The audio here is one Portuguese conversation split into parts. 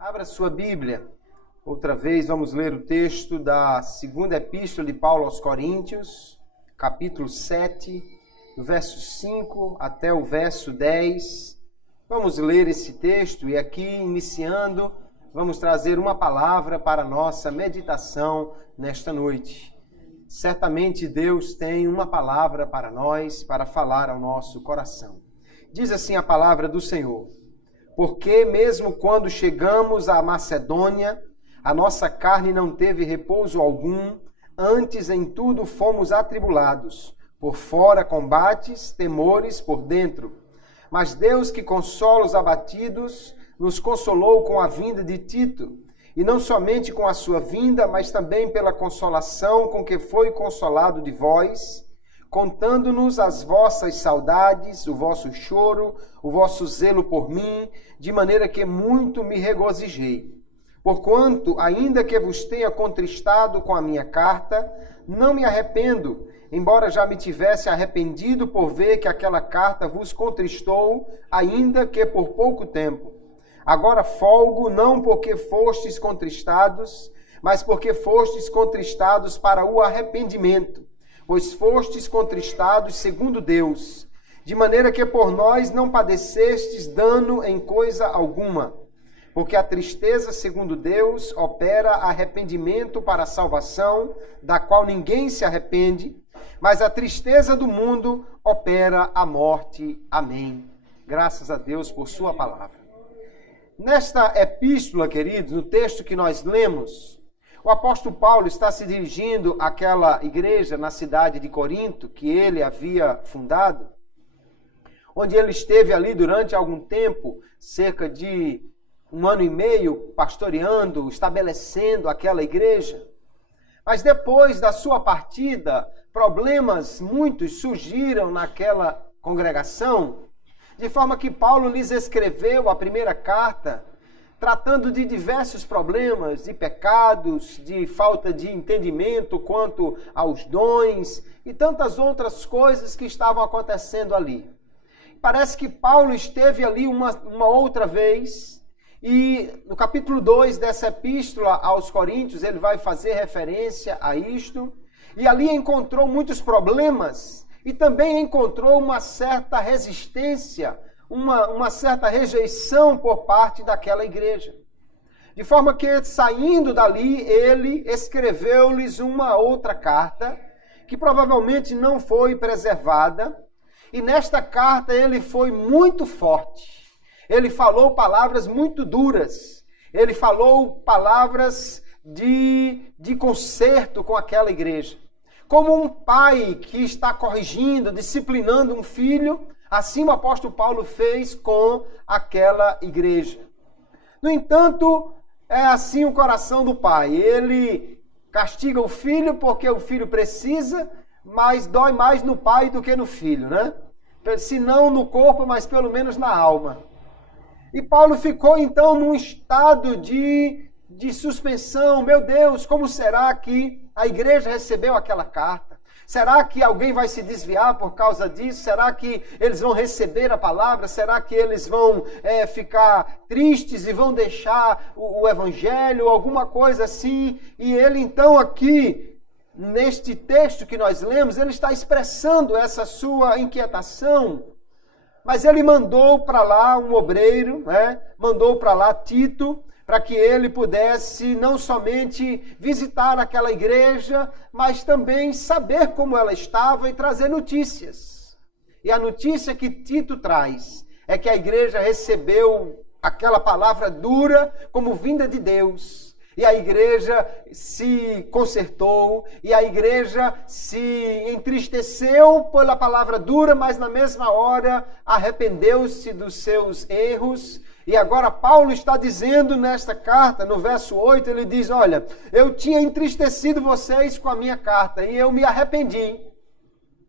Abra sua Bíblia. Outra vez vamos ler o texto da segunda epístola de Paulo aos Coríntios, capítulo 7, do verso 5 até o verso 10. Vamos ler esse texto e aqui, iniciando, vamos trazer uma palavra para a nossa meditação nesta noite. Certamente Deus tem uma palavra para nós, para falar ao nosso coração. Diz assim a palavra do Senhor: porque mesmo quando chegamos à Macedônia, a nossa carne não teve repouso algum, antes em tudo fomos atribulados, por fora combates, temores por dentro. Mas Deus, que consola os abatidos, nos consolou com a vinda de Tito, e não somente com a sua vinda, mas também pela consolação com que foi consolado de vós, contando-nos as vossas saudades, o vosso choro, o vosso zelo por mim, de maneira que muito me regozijei. Porquanto, ainda que vos tenha contristado com a minha carta, não me arrependo, embora já me tivesse arrependido por ver que aquela carta vos contristou, ainda que por pouco tempo. Agora folgo, não porque fostes contristados, mas porque fostes contristados para o arrependimento, pois fostes contristados segundo Deus, de maneira que por nós não padecestes dano em coisa alguma. Porque a tristeza segundo Deus opera arrependimento para a salvação, da qual ninguém se arrepende, mas a tristeza do mundo opera a morte. Amém. Graças a Deus por sua palavra. Nesta epístola, queridos, no texto que nós lemos, o apóstolo Paulo está se dirigindo àquela igreja na cidade de Corinto, que ele havia fundado, onde ele esteve ali durante algum tempo, cerca de 1 ano e meio, pastoreando, estabelecendo aquela igreja. Mas depois da sua partida, problemas muitos surgiram naquela congregação, de forma que Paulo lhes escreveu a primeira carta, tratando de diversos problemas, de pecados, de falta de entendimento quanto aos dons e tantas outras coisas que estavam acontecendo ali. Parece que Paulo esteve ali uma outra vez, e no capítulo 2 dessa epístola aos Coríntios ele vai fazer referência a isto, e ali encontrou muitos problemas, e também encontrou uma certa resistência, uma certa rejeição por parte daquela igreja. De forma que, saindo dali, ele escreveu-lhes uma outra carta, que provavelmente não foi preservada, e nesta carta ele foi muito forte. Ele falou palavras muito duras, ele falou palavras de conserto com aquela igreja. Como um pai que está corrigindo, disciplinando um filho, assim o apóstolo Paulo fez com aquela igreja. No entanto, é assim o coração do pai. Ele castiga o filho porque o filho precisa, mas dói mais no pai do que no filho, né? Se não no corpo, mas pelo menos na alma. E Paulo ficou então num estado de suspensão. Meu Deus, como será que a igreja recebeu aquela carta? Será que alguém vai se desviar por causa disso? Será que eles vão receber a palavra? Será que eles vão ficar tristes e vão deixar o evangelho? Alguma coisa assim. E ele então aqui, neste texto que nós lemos, ele está expressando essa sua inquietação. Mas ele mandou para lá um obreiro, mandou para lá Tito, para que ele pudesse não somente visitar aquela igreja, mas também saber como ela estava e trazer notícias. E a notícia que Tito traz é que a igreja recebeu aquela palavra dura como vinda de Deus. E a igreja se consertou, e a igreja se entristeceu pela palavra dura, mas na mesma hora arrependeu-se dos seus erros. E agora Paulo está dizendo nesta carta, no verso 8, ele diz: olha, eu tinha entristecido vocês com a minha carta e eu me arrependi.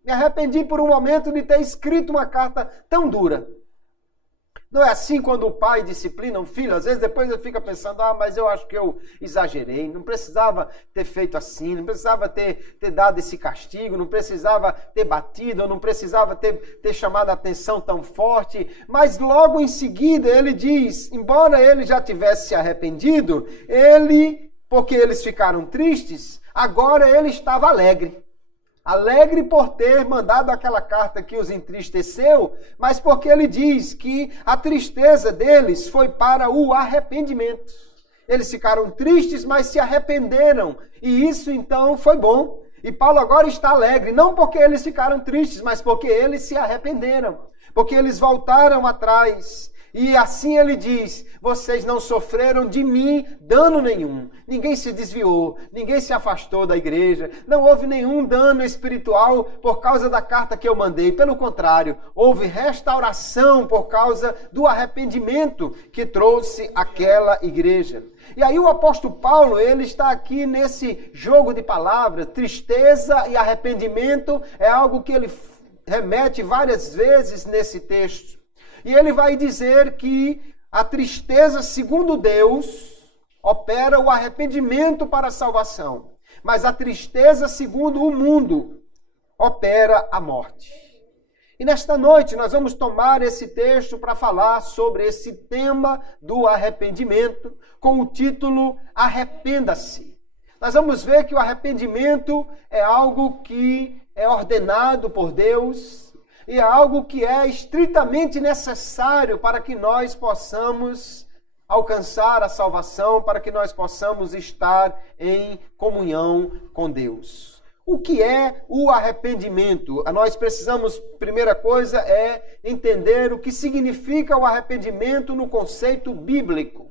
Me arrependi por um momento de ter escrito uma carta tão dura. Não é assim quando o pai disciplina um filho? Às vezes depois ele fica pensando, mas eu acho que eu exagerei, não precisava ter feito assim, não precisava ter dado esse castigo, não precisava ter batido, não precisava ter chamado a atenção tão forte. Mas logo em seguida ele diz, embora ele já tivesse se arrependido, porque eles ficaram tristes, agora ele estava alegre. Alegre por ter mandado aquela carta que os entristeceu, mas porque ele diz que a tristeza deles foi para o arrependimento. Eles ficaram tristes, mas se arrependeram. E isso então foi bom. E Paulo agora está alegre, não porque eles ficaram tristes, mas porque eles se arrependeram. Porque eles voltaram atrás. E assim ele diz, vocês não sofreram de mim dano nenhum. Ninguém se desviou, ninguém se afastou da igreja. Não houve nenhum dano espiritual por causa da carta que eu mandei. Pelo contrário, houve restauração por causa do arrependimento que trouxe aquela igreja. E aí o apóstolo Paulo, ele está aqui nesse jogo de palavras. Tristeza e arrependimento é algo que ele remete várias vezes nesse texto. E ele vai dizer que a tristeza, segundo Deus, opera o arrependimento para a salvação. Mas a tristeza, segundo o mundo, opera a morte. E nesta noite nós vamos tomar esse texto para falar sobre esse tema do arrependimento, com o título Arrependa-se. Nós vamos ver que o arrependimento é algo que é ordenado por Deus, e é algo que é estritamente necessário para que nós possamos alcançar a salvação, para que nós possamos estar em comunhão com Deus. O que é o arrependimento? Nós precisamos, primeira coisa, é entender o que significa o arrependimento no conceito bíblico.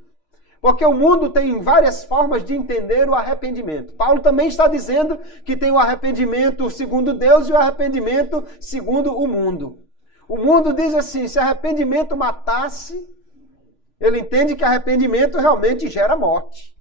Porque o mundo tem várias formas de entender o arrependimento. Paulo também está dizendo que tem o arrependimento segundo Deus e o arrependimento segundo o mundo. O mundo diz assim, se arrependimento matasse, ele entende que arrependimento realmente gera morte.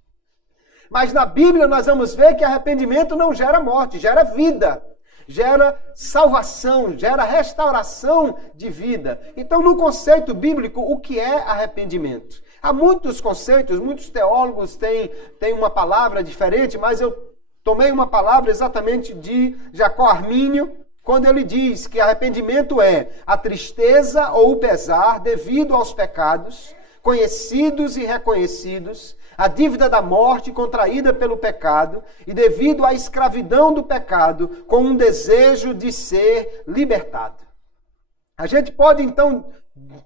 Mas na Bíblia nós vamos ver que arrependimento não gera morte, gera vida. Gera salvação, gera restauração de vida. Então, no conceito bíblico, o que é arrependimento? Há muitos conceitos, muitos teólogos têm uma palavra diferente, mas eu tomei uma palavra exatamente de Jacó Armínio, quando ele diz que arrependimento é a tristeza ou o pesar devido aos pecados, conhecidos e reconhecidos, a dívida da morte contraída pelo pecado e devido à escravidão do pecado com um desejo de ser libertado. A gente pode então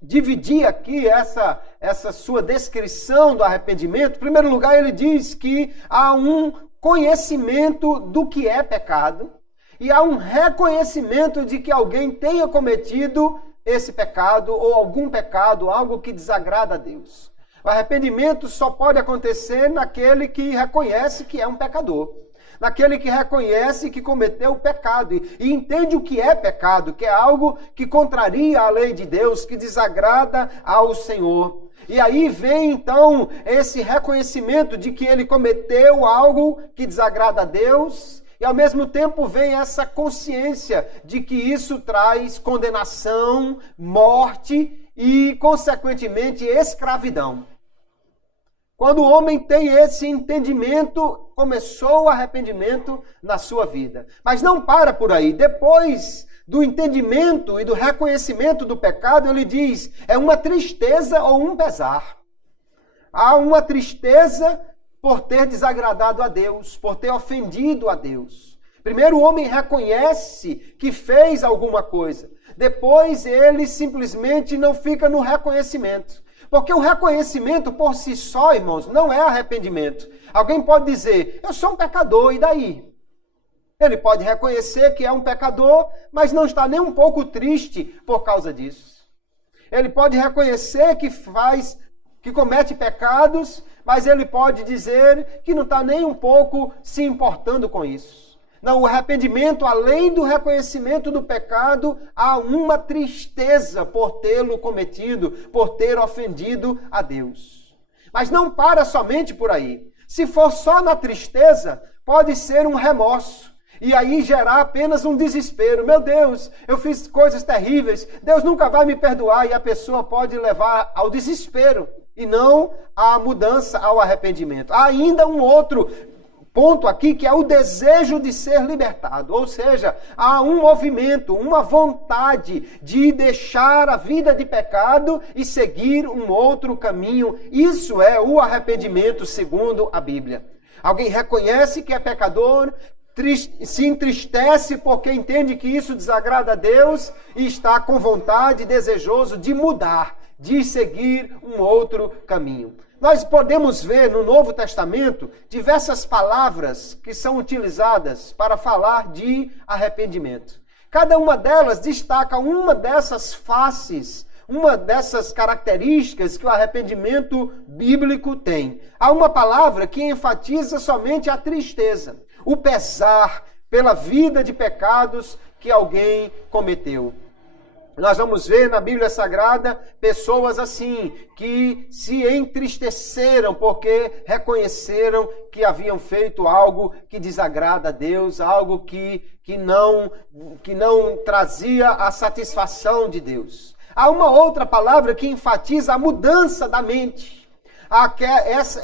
dividir aqui essa sua descrição do arrependimento. Em primeiro lugar, ele diz que há um conhecimento do que é pecado e há um reconhecimento de que alguém tenha cometido esse pecado ou algum pecado, algo que desagrada a Deus. O arrependimento só pode acontecer naquele que reconhece que é um pecador. Naquele que reconhece que cometeu o pecado e entende o que é pecado, que é algo que contraria a lei de Deus, que desagrada ao Senhor. E aí vem então esse reconhecimento de que ele cometeu algo que desagrada a Deus e ao mesmo tempo vem essa consciência de que isso traz condenação, morte e, consequentemente, escravidão. Quando o homem tem esse entendimento, começou o arrependimento na sua vida. Mas não para por aí. Depois do entendimento e do reconhecimento do pecado, ele diz, é uma tristeza ou um pesar. Há uma tristeza por ter desagradado a Deus, por ter ofendido a Deus. Primeiro o homem reconhece que fez alguma coisa. Depois ele simplesmente não fica no reconhecimento. Porque o reconhecimento por si só, irmãos, não é arrependimento. Alguém pode dizer, eu sou um pecador, e daí? Ele pode reconhecer que é um pecador, mas não está nem um pouco triste por causa disso. Ele pode reconhecer que comete pecados, mas ele pode dizer que não está nem um pouco se importando com isso. Não, o arrependimento, além do reconhecimento do pecado, há uma tristeza por tê-lo cometido, por ter ofendido a Deus. Mas não para somente por aí. Se for só na tristeza, pode ser um remorso. e aí gerar apenas um desespero. Meu Deus, eu fiz coisas terríveis, Deus nunca vai me perdoar, e a pessoa pode levar ao desespero e não à mudança, ao arrependimento. Há ainda um outro ponto aqui, que é o desejo de ser libertado, ou seja, há um movimento, uma vontade de deixar a vida de pecado e seguir um outro caminho. Isso é o arrependimento segundo a Bíblia. Alguém reconhece que é pecador, se entristece porque entende que isso desagrada a Deus e está com vontade, desejoso de mudar, de seguir um outro caminho. Nós podemos ver no Novo Testamento diversas palavras que são utilizadas para falar de arrependimento. Cada uma delas destaca uma dessas faces, uma dessas características que o arrependimento bíblico tem. Há uma palavra que enfatiza somente a tristeza, o pesar pela vida de pecados que alguém cometeu. Nós vamos ver na Bíblia Sagrada pessoas assim, que se entristeceram porque reconheceram que haviam feito algo que desagrada a Deus, algo que não trazia a satisfação de Deus. Há uma outra palavra que enfatiza a mudança da mente.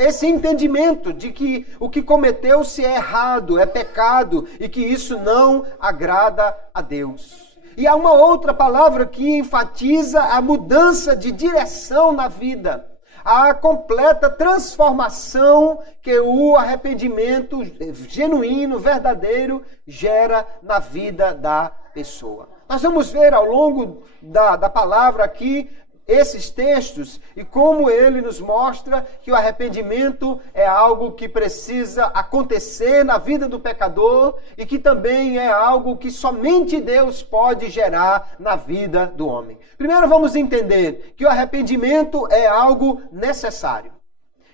Esse entendimento de que o que cometeu-se é errado, é pecado e que isso não agrada a Deus. E há uma outra palavra que enfatiza a mudança de direção na vida, a completa transformação que o arrependimento genuíno, verdadeiro, gera na vida da pessoa. Nós vamos ver ao longo da palavra aqui esses textos e como ele nos mostra que o arrependimento é algo que precisa acontecer na vida do pecador e que também é algo que somente Deus pode gerar na vida do homem. Primeiro vamos entender que o arrependimento é algo necessário.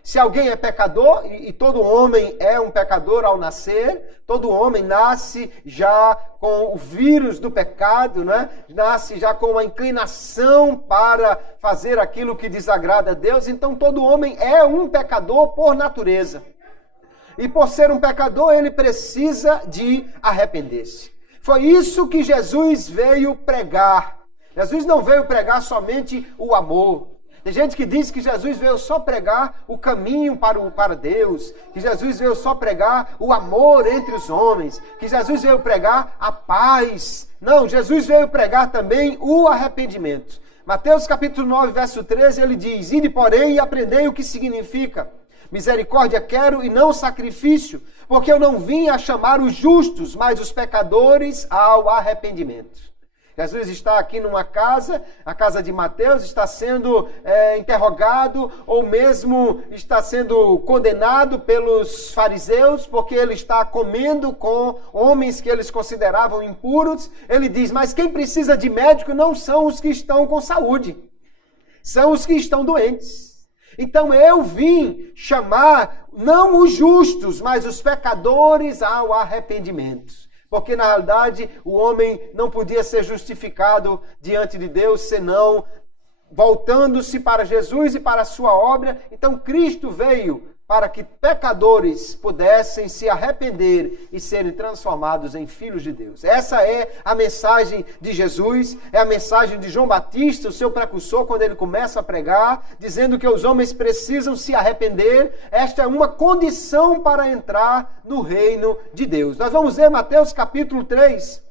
Se alguém é pecador, e todo homem é um pecador ao nascer, todo homem nasce já com o vírus do pecado, né? Nasce já com uma inclinação para fazer aquilo que desagrada a Deus, então todo homem é um pecador por natureza. E por ser um pecador, ele precisa de arrepender-se. Foi isso que Jesus veio pregar. Jesus não veio pregar somente o amor. Tem gente que diz que Jesus veio só pregar o caminho para Deus, que Jesus veio só pregar o amor entre os homens, que Jesus veio pregar a paz. Não, Jesus veio pregar também o arrependimento. Mateus capítulo 9, verso 13, ele diz: Ide, porém, e aprendei o que significa. Misericórdia quero e não sacrifício, porque eu não vim a chamar os justos, mas os pecadores ao arrependimento. Jesus está aqui numa casa, a casa de Mateus, está sendo interrogado ou mesmo está sendo condenado pelos fariseus porque ele está comendo com homens que eles consideravam impuros. Ele diz, mas quem precisa de médico não são os que estão com saúde, são os que estão doentes. Então eu vim chamar não os justos, mas os pecadores ao arrependimento. Porque, na realidade, o homem não podia ser justificado diante de Deus, senão voltando-se para Jesus e para a sua obra. Então, Cristo veio para que pecadores pudessem se arrepender e serem transformados em filhos de Deus. Essa é a mensagem de Jesus, é a mensagem de João Batista, o seu precursor, quando ele começa a pregar, dizendo que os homens precisam se arrepender. Esta é uma condição para entrar no reino de Deus. Nós vamos ver Mateus capítulo 3.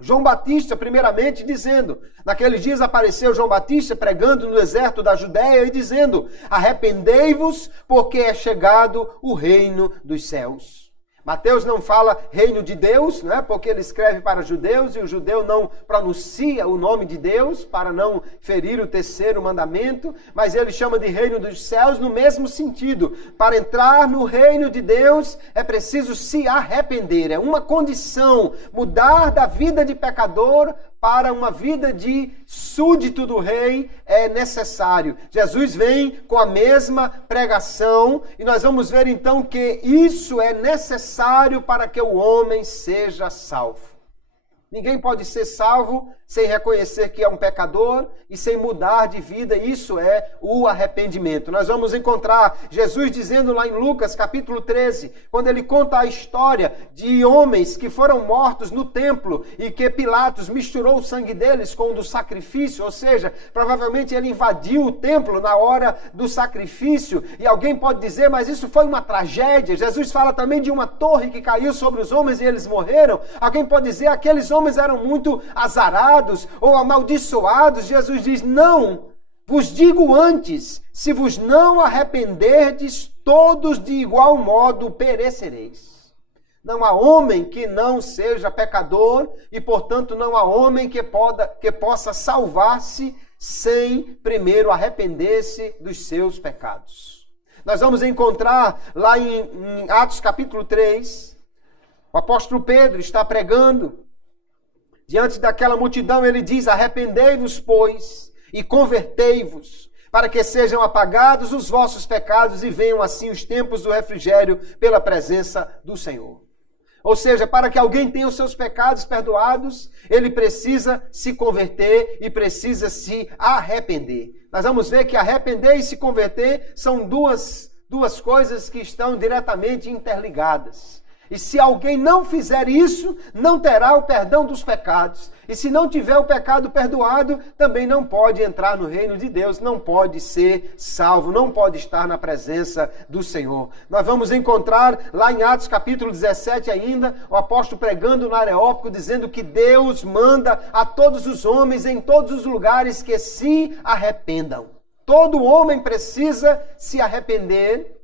João Batista, primeiramente, dizendo, naqueles dias apareceu João Batista pregando no deserto da Judéia e dizendo, arrependei-vos, porque é chegado o reino dos céus. Mateus não fala reino de Deus, né? Porque ele escreve para judeus e o judeu não pronuncia o nome de Deus para não ferir o terceiro mandamento, mas ele chama de reino dos céus no mesmo sentido. Para entrar no reino de Deus é preciso se arrepender, é uma condição, mudar da vida de pecador para uma vida de súdito do rei é necessário. Jesus vem com a mesma pregação e nós vamos ver então que isso é necessário para que o homem seja salvo. Ninguém pode ser salvo sem reconhecer que é um pecador e sem mudar de vida. Isso é o arrependimento. Nós vamos encontrar Jesus dizendo lá em Lucas capítulo 13, quando ele conta a história de homens que foram mortos no templo e que Pilatos misturou o sangue deles com o do sacrifício, ou seja, provavelmente ele invadiu o templo na hora do sacrifício. E alguém pode dizer, mas isso foi uma tragédia. Jesus fala também de uma torre que caiu sobre os homens e eles morreram. Alguém pode dizer, aqueles homens eram muito azarados ou amaldiçoados. Jesus diz, não, vos digo antes, se vos não arrependerdes, todos de igual modo perecereis. Não há homem que não seja pecador e, portanto, não há homem que possa salvar-se sem primeiro arrepender-se dos seus pecados. Nós vamos encontrar lá em Atos capítulo 3, o apóstolo Pedro está pregando. Diante daquela multidão, ele diz, arrependei-vos, pois, e convertei-vos, para que sejam apagados os vossos pecados e venham assim os tempos do refrigério pela presença do Senhor. Ou seja, para que alguém tenha os seus pecados perdoados, ele precisa se converter e precisa se arrepender. Nós vamos ver que arrepender e se converter são duas coisas que estão diretamente interligadas. E se alguém não fizer isso, não terá o perdão dos pecados. E se não tiver o pecado perdoado, também não pode entrar no reino de Deus, não pode ser salvo, não pode estar na presença do Senhor. Nós vamos encontrar lá em Atos capítulo 17 ainda, o apóstolo pregando no Areópago, dizendo que Deus manda a todos os homens em todos os lugares que se arrependam. Todo homem precisa se arrepender,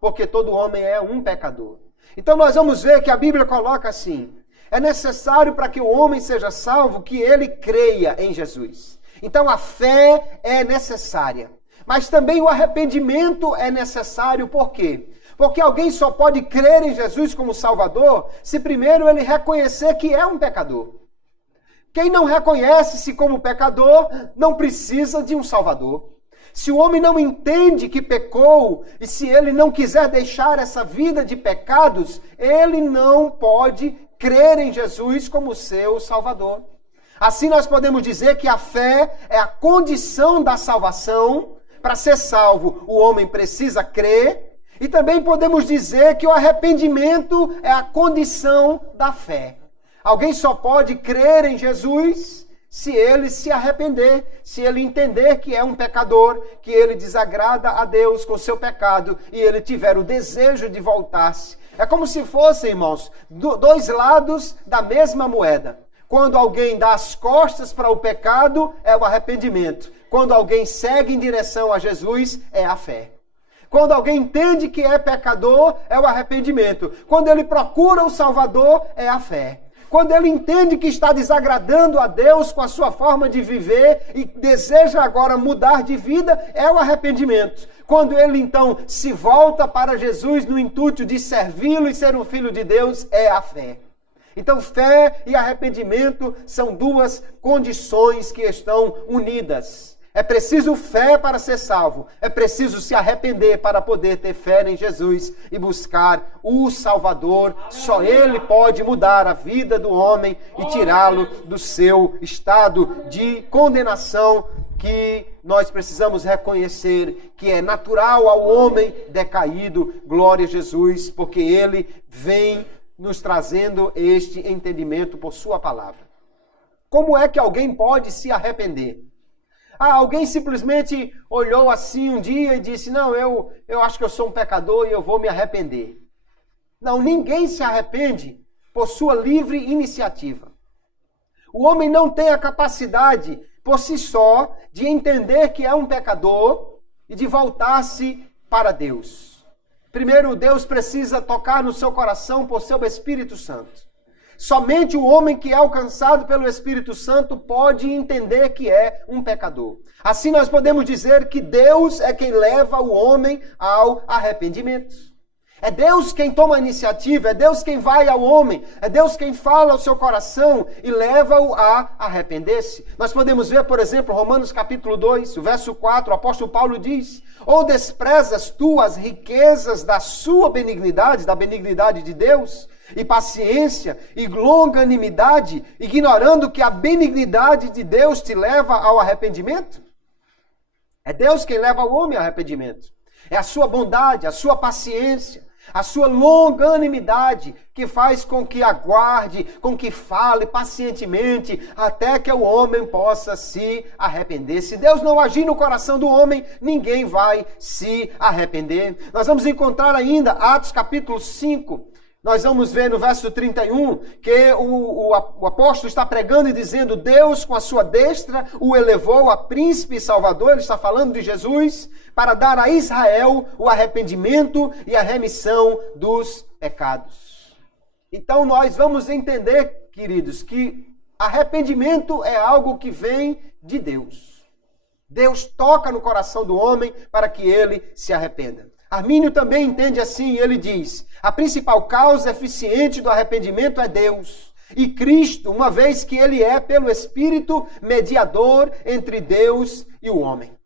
porque todo homem é um pecador. Então nós vamos ver que a Bíblia coloca assim, é necessário para que o homem seja salvo que ele creia em Jesus. Então a fé é necessária, mas também o arrependimento é necessário. Por quê? Porque alguém só pode crer em Jesus como Salvador se primeiro ele reconhecer que é um pecador. Quem não reconhece-se como pecador não precisa de um Salvador. Se o homem não entende que pecou e se ele não quiser deixar essa vida de pecados, ele não pode crer em Jesus como seu Salvador. Assim nós podemos dizer que a fé é a condição da salvação. Para ser salvo, o homem precisa crer. E também podemos dizer que o arrependimento é a condição da fé. Alguém só pode crer em Jesus se ele se arrepender, se ele entender que é um pecador, que ele desagrada a Deus com seu pecado e ele tiver o desejo de voltar-se. É como se fossem, irmãos, dois lados da mesma moeda. Quando alguém dá as costas para o pecado, é o arrependimento. Quando alguém segue em direção a Jesus, é a fé. Quando alguém entende que é pecador, é o arrependimento. Quando ele procura o Salvador, é a fé. Quando ele entende que está desagradando a Deus com a sua forma de viver e deseja agora mudar de vida, é o arrependimento. Quando ele então se volta para Jesus no intuito de servi-lo e ser um filho de Deus, é a fé. Então fé e arrependimento são duas condições que estão unidas. É preciso fé para ser salvo. É preciso se arrepender para poder ter fé em Jesus e buscar o Salvador. Só Ele pode mudar a vida do homem e tirá-lo do seu estado de condenação que nós precisamos reconhecer que é natural ao homem decaído. Glória a Jesus, porque Ele vem nos trazendo este entendimento por sua palavra. Como é que alguém pode se arrepender? Alguém simplesmente olhou assim um dia e disse, não, eu acho que eu sou um pecador e eu vou me arrepender. Não, ninguém se arrepende por sua livre iniciativa. O homem não tem a capacidade, por si só, de entender que é um pecador e de voltar-se para Deus. Primeiro, Deus precisa tocar no seu coração por seu Espírito Santo. Somente o homem que é alcançado pelo Espírito Santo pode entender que é um pecador. Assim nós podemos dizer que Deus é quem leva o homem ao arrependimento. É Deus quem toma a iniciativa, é Deus quem vai ao homem, é Deus quem fala ao seu coração e leva-o a arrepender-se. Nós podemos ver, por exemplo, Romanos capítulo 2, o verso 4, o apóstolo Paulo diz: ou desprezas tu as riquezas da sua benignidade, da benignidade de Deus, e paciência e longanimidade, ignorando que a benignidade de Deus te leva ao arrependimento? É Deus quem leva o homem ao arrependimento. É a sua bondade, a sua paciência, a sua longanimidade que faz com que aguarde, com que fale pacientemente, até que o homem possa se arrepender. Se Deus não agir no coração do homem, ninguém vai se arrepender. Nós vamos encontrar ainda Atos capítulo 5, nós vamos ver no verso 31 que o apóstolo está pregando e dizendo: Deus com a sua destra o elevou a príncipe e salvador, ele está falando de Jesus, para dar a Israel o arrependimento e a remissão dos pecados. Então nós vamos entender, queridos, que arrependimento é algo que vem de Deus. Deus toca no coração do homem para que ele se arrependa. Armínio também entende assim, ele diz: a principal causa eficiente do arrependimento é Deus e Cristo, uma vez que ele é, pelo Espírito, mediador entre Deus e o homem.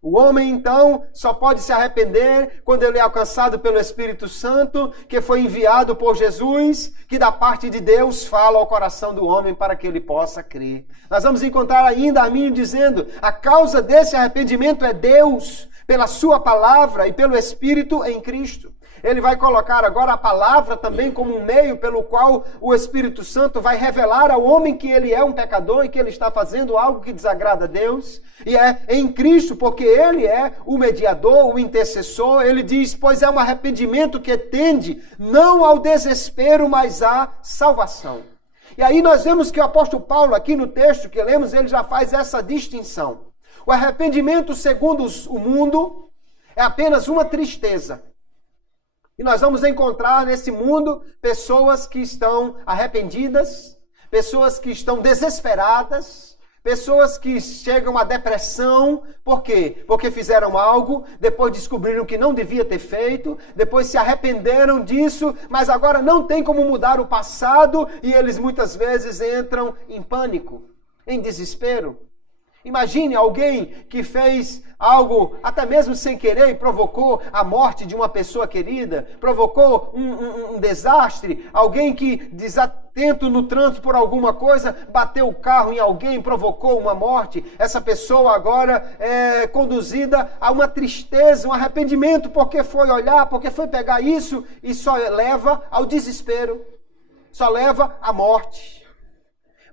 O homem, então, só pode se arrepender quando ele é alcançado pelo Espírito Santo, que foi enviado por Jesus, que da parte de Deus fala ao coração do homem para que ele possa crer. Nós vamos encontrar ainda Armínio dizendo: a causa desse arrependimento é Deus, pela sua palavra e pelo Espírito em Cristo. Ele vai colocar agora a palavra também como um meio pelo qual o Espírito Santo vai revelar ao homem que ele é um pecador e que ele está fazendo algo que desagrada a Deus. E é em Cristo, porque ele é o mediador, o intercessor. Ele diz: pois é um arrependimento que tende não ao desespero, mas à salvação. E aí nós vemos que o apóstolo Paulo, aqui no texto que lemos, ele já faz essa distinção. O arrependimento, segundo o mundo, é apenas uma tristeza. E nós vamos encontrar nesse mundo pessoas que estão arrependidas, pessoas que estão desesperadas, pessoas que chegam à depressão. Por quê? Porque fizeram algo, depois descobriram que não devia ter feito, depois se arrependeram disso, mas agora não tem como mudar o passado e eles muitas vezes entram em pânico, em desespero. Imagine alguém que fez algo, até mesmo sem querer, e provocou a morte de uma pessoa querida, provocou um desastre, alguém que, desatento no trânsito por alguma coisa, bateu o carro em alguém, provocou uma morte. Essa pessoa agora é conduzida a uma tristeza, um arrependimento, porque foi olhar, porque foi pegar isso e só leva ao desespero, só leva à morte.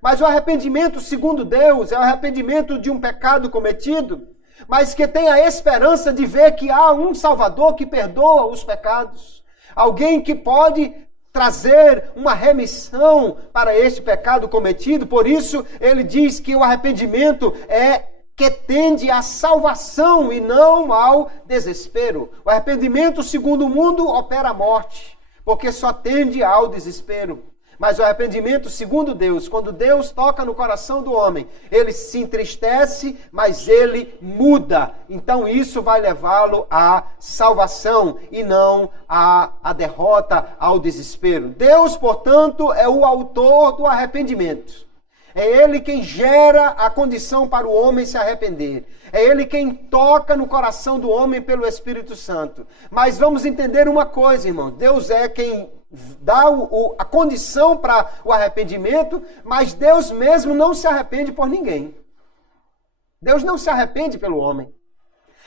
Mas o arrependimento, segundo Deus, é o arrependimento de um pecado cometido, mas que tem a esperança de ver que há um Salvador que perdoa os pecados. Alguém que pode trazer uma remissão para este pecado cometido. Por isso, ele diz que o arrependimento é que tende à salvação e não ao desespero. O arrependimento, segundo o mundo, opera a morte, porque só tende ao desespero. Mas o arrependimento, segundo Deus, quando Deus toca no coração do homem, ele se entristece, mas ele muda. Então isso vai levá-lo à salvação e não à derrota, ao desespero. Deus, portanto, é o autor do arrependimento. É ele quem gera a condição para o homem se arrepender. É ele quem toca no coração do homem pelo Espírito Santo. Mas vamos entender uma coisa, irmãos. Deus é quem dá a condição para o arrependimento, mas Deus mesmo não se arrepende por ninguém. Deus não se arrepende pelo homem.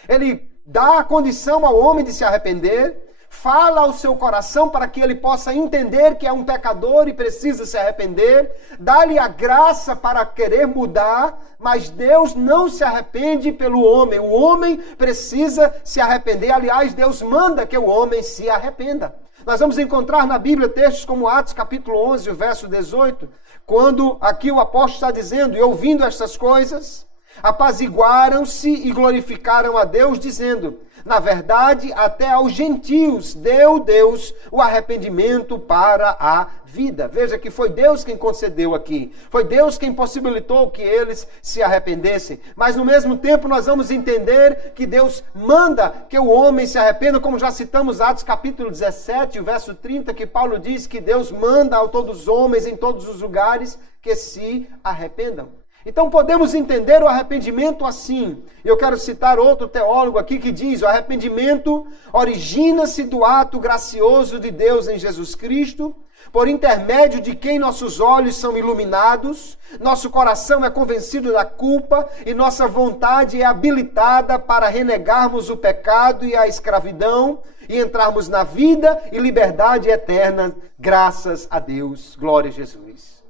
Ele dá a condição ao homem de se arrepender, fala ao seu coração para que ele possa entender que é um pecador e precisa se arrepender, dá-lhe a graça para querer mudar, mas Deus não se arrepende pelo homem. O homem precisa se arrepender. Aliás, Deus manda que o homem se arrependa. Nós vamos encontrar na Bíblia textos como Atos capítulo 11, o verso 18, quando aqui o apóstolo está dizendo: e ouvindo estas coisas, Apaziguaram-se e glorificaram a Deus, dizendo: na verdade, até aos gentios deu Deus o arrependimento para a vida. Veja que foi Deus quem concedeu aqui. Foi Deus quem possibilitou que eles se arrependessem. Mas no mesmo tempo nós vamos entender que Deus manda que o homem se arrependa, como já citamos Atos capítulo 17, o verso 30, que Paulo diz que Deus manda a todos os homens em todos os lugares que se arrependam. Então podemos entender o arrependimento assim. Eu quero citar outro teólogo aqui que diz: o arrependimento origina-se do ato gracioso de Deus em Jesus Cristo, por intermédio de quem nossos olhos são iluminados, nosso coração é convencido da culpa e nossa vontade é habilitada para renegarmos o pecado e a escravidão e entrarmos na vida e liberdade eterna, graças a Deus. Glória a Jesus.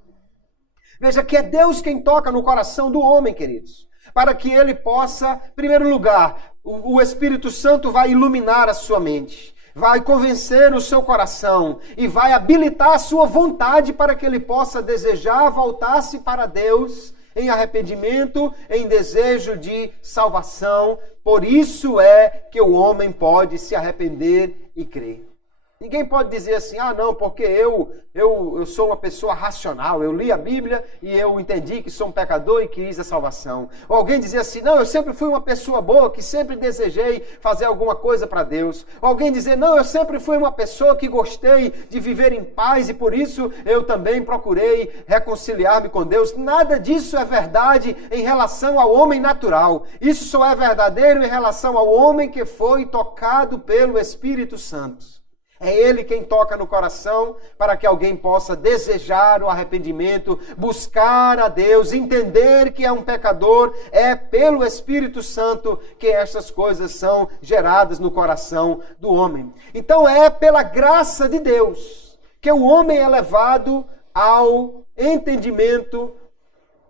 Veja que é Deus quem toca no coração do homem, queridos, para que ele possa, em primeiro lugar, o Espírito Santo vai iluminar a sua mente, vai convencer o seu coração e vai habilitar a sua vontade para que ele possa desejar voltar-se para Deus em arrependimento, em desejo de salvação. Por isso é que o homem pode se arrepender e crer. Ninguém pode dizer assim: ah, não, porque eu sou uma pessoa racional, eu li a Bíblia e eu entendi que sou um pecador e quis a salvação. Ou alguém dizer assim: não, eu sempre fui uma pessoa boa, que sempre desejei fazer alguma coisa para Deus. Ou alguém dizer: não, eu sempre fui uma pessoa que gostei de viver em paz e por isso eu também procurei reconciliar-me com Deus. Nada disso é verdade em relação ao homem natural. Isso só é verdadeiro em relação ao homem que foi tocado pelo Espírito Santo. É Ele quem toca no coração para que alguém possa desejar o arrependimento, buscar a Deus, entender que é um pecador. É pelo Espírito Santo que estas coisas são geradas no coração do homem. Então é pela graça de Deus que o homem é levado ao entendimento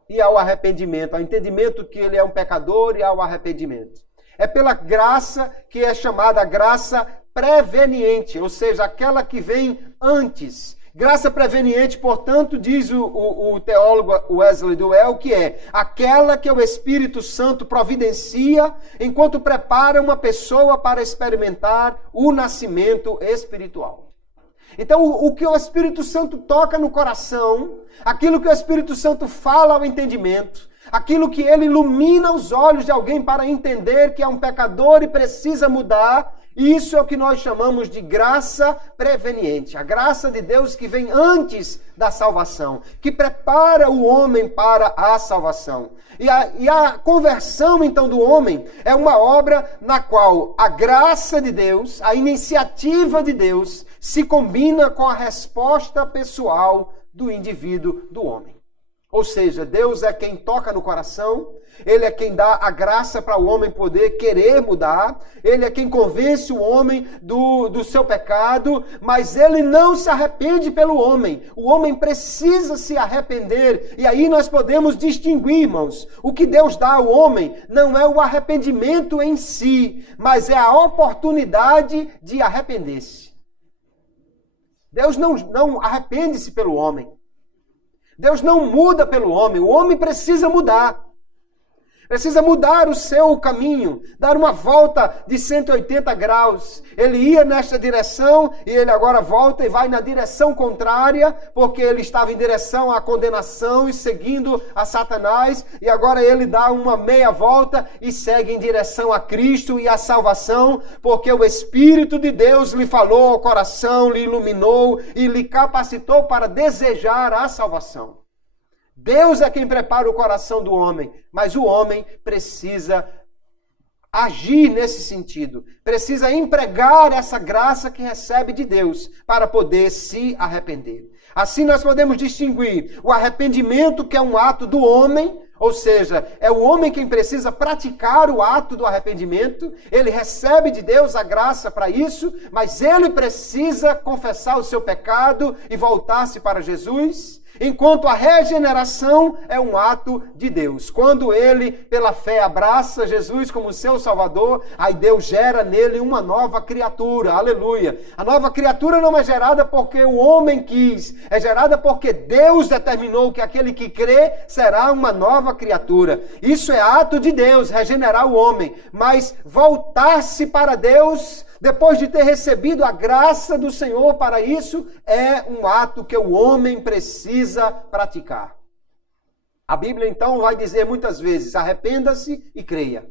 e ao arrependimento. Ao entendimento que ele é um pecador e ao arrependimento. É pela graça que é chamada graça preveniente, ou seja, aquela que vem antes. Graça preveniente, portanto, diz o teólogo Wesley Duell, que é aquela que o Espírito Santo providencia enquanto prepara uma pessoa para experimentar o nascimento espiritual. Então, o que o Espírito Santo toca no coração, aquilo que o Espírito Santo fala ao entendimento, aquilo que ele ilumina os olhos de alguém para entender que é um pecador e precisa mudar, isso é o que nós chamamos de graça preveniente. A graça de Deus que vem antes da salvação, que prepara o homem para a salvação. E a conversão, então, do homem é uma obra na qual a graça de Deus, a iniciativa de Deus, se combina com a resposta pessoal do indivíduo, do homem. Ou seja, Deus é quem toca no coração, Ele é quem dá a graça para o homem poder querer mudar, Ele é quem convence o homem do seu pecado, mas Ele não se arrepende pelo homem. O homem precisa se arrepender, e aí nós podemos distinguir, irmãos, o que Deus dá ao homem não é o arrependimento em si, mas é a oportunidade de arrepender-se. Deus não arrepende-se pelo homem. Deus não muda pelo homem, o homem precisa mudar. Precisa mudar o seu caminho, dar uma volta de 180 graus. Ele ia nesta direção e ele agora volta e vai na direção contrária, porque ele estava em direção à condenação e seguindo a Satanás, e agora ele dá uma meia volta e segue em direção a Cristo e à salvação, porque o Espírito de Deus lhe falou ao coração, lhe iluminou e lhe capacitou para desejar a salvação. Deus é quem prepara o coração do homem, mas o homem precisa agir nesse sentido, precisa empregar essa graça que recebe de Deus para poder se arrepender. Assim nós podemos distinguir o arrependimento, que é um ato do homem, ou seja, é o homem quem precisa praticar o ato do arrependimento, ele recebe de Deus a graça para isso, mas ele precisa confessar o seu pecado e voltar-se para Jesus. enquanto a regeneração é um ato de Deus. Quando ele, pela fé, abraça Jesus como seu Salvador, aí Deus gera nele uma nova criatura, aleluia. A nova criatura não é gerada porque o homem quis, é gerada porque Deus determinou que aquele que crê será uma nova criatura. Isso é ato de Deus, regenerar o homem, mas voltar-se para Deus, depois de ter recebido a graça do Senhor para isso, é um ato que o homem precisa praticar. A Bíblia então vai dizer muitas vezes, arrependa-se e creia.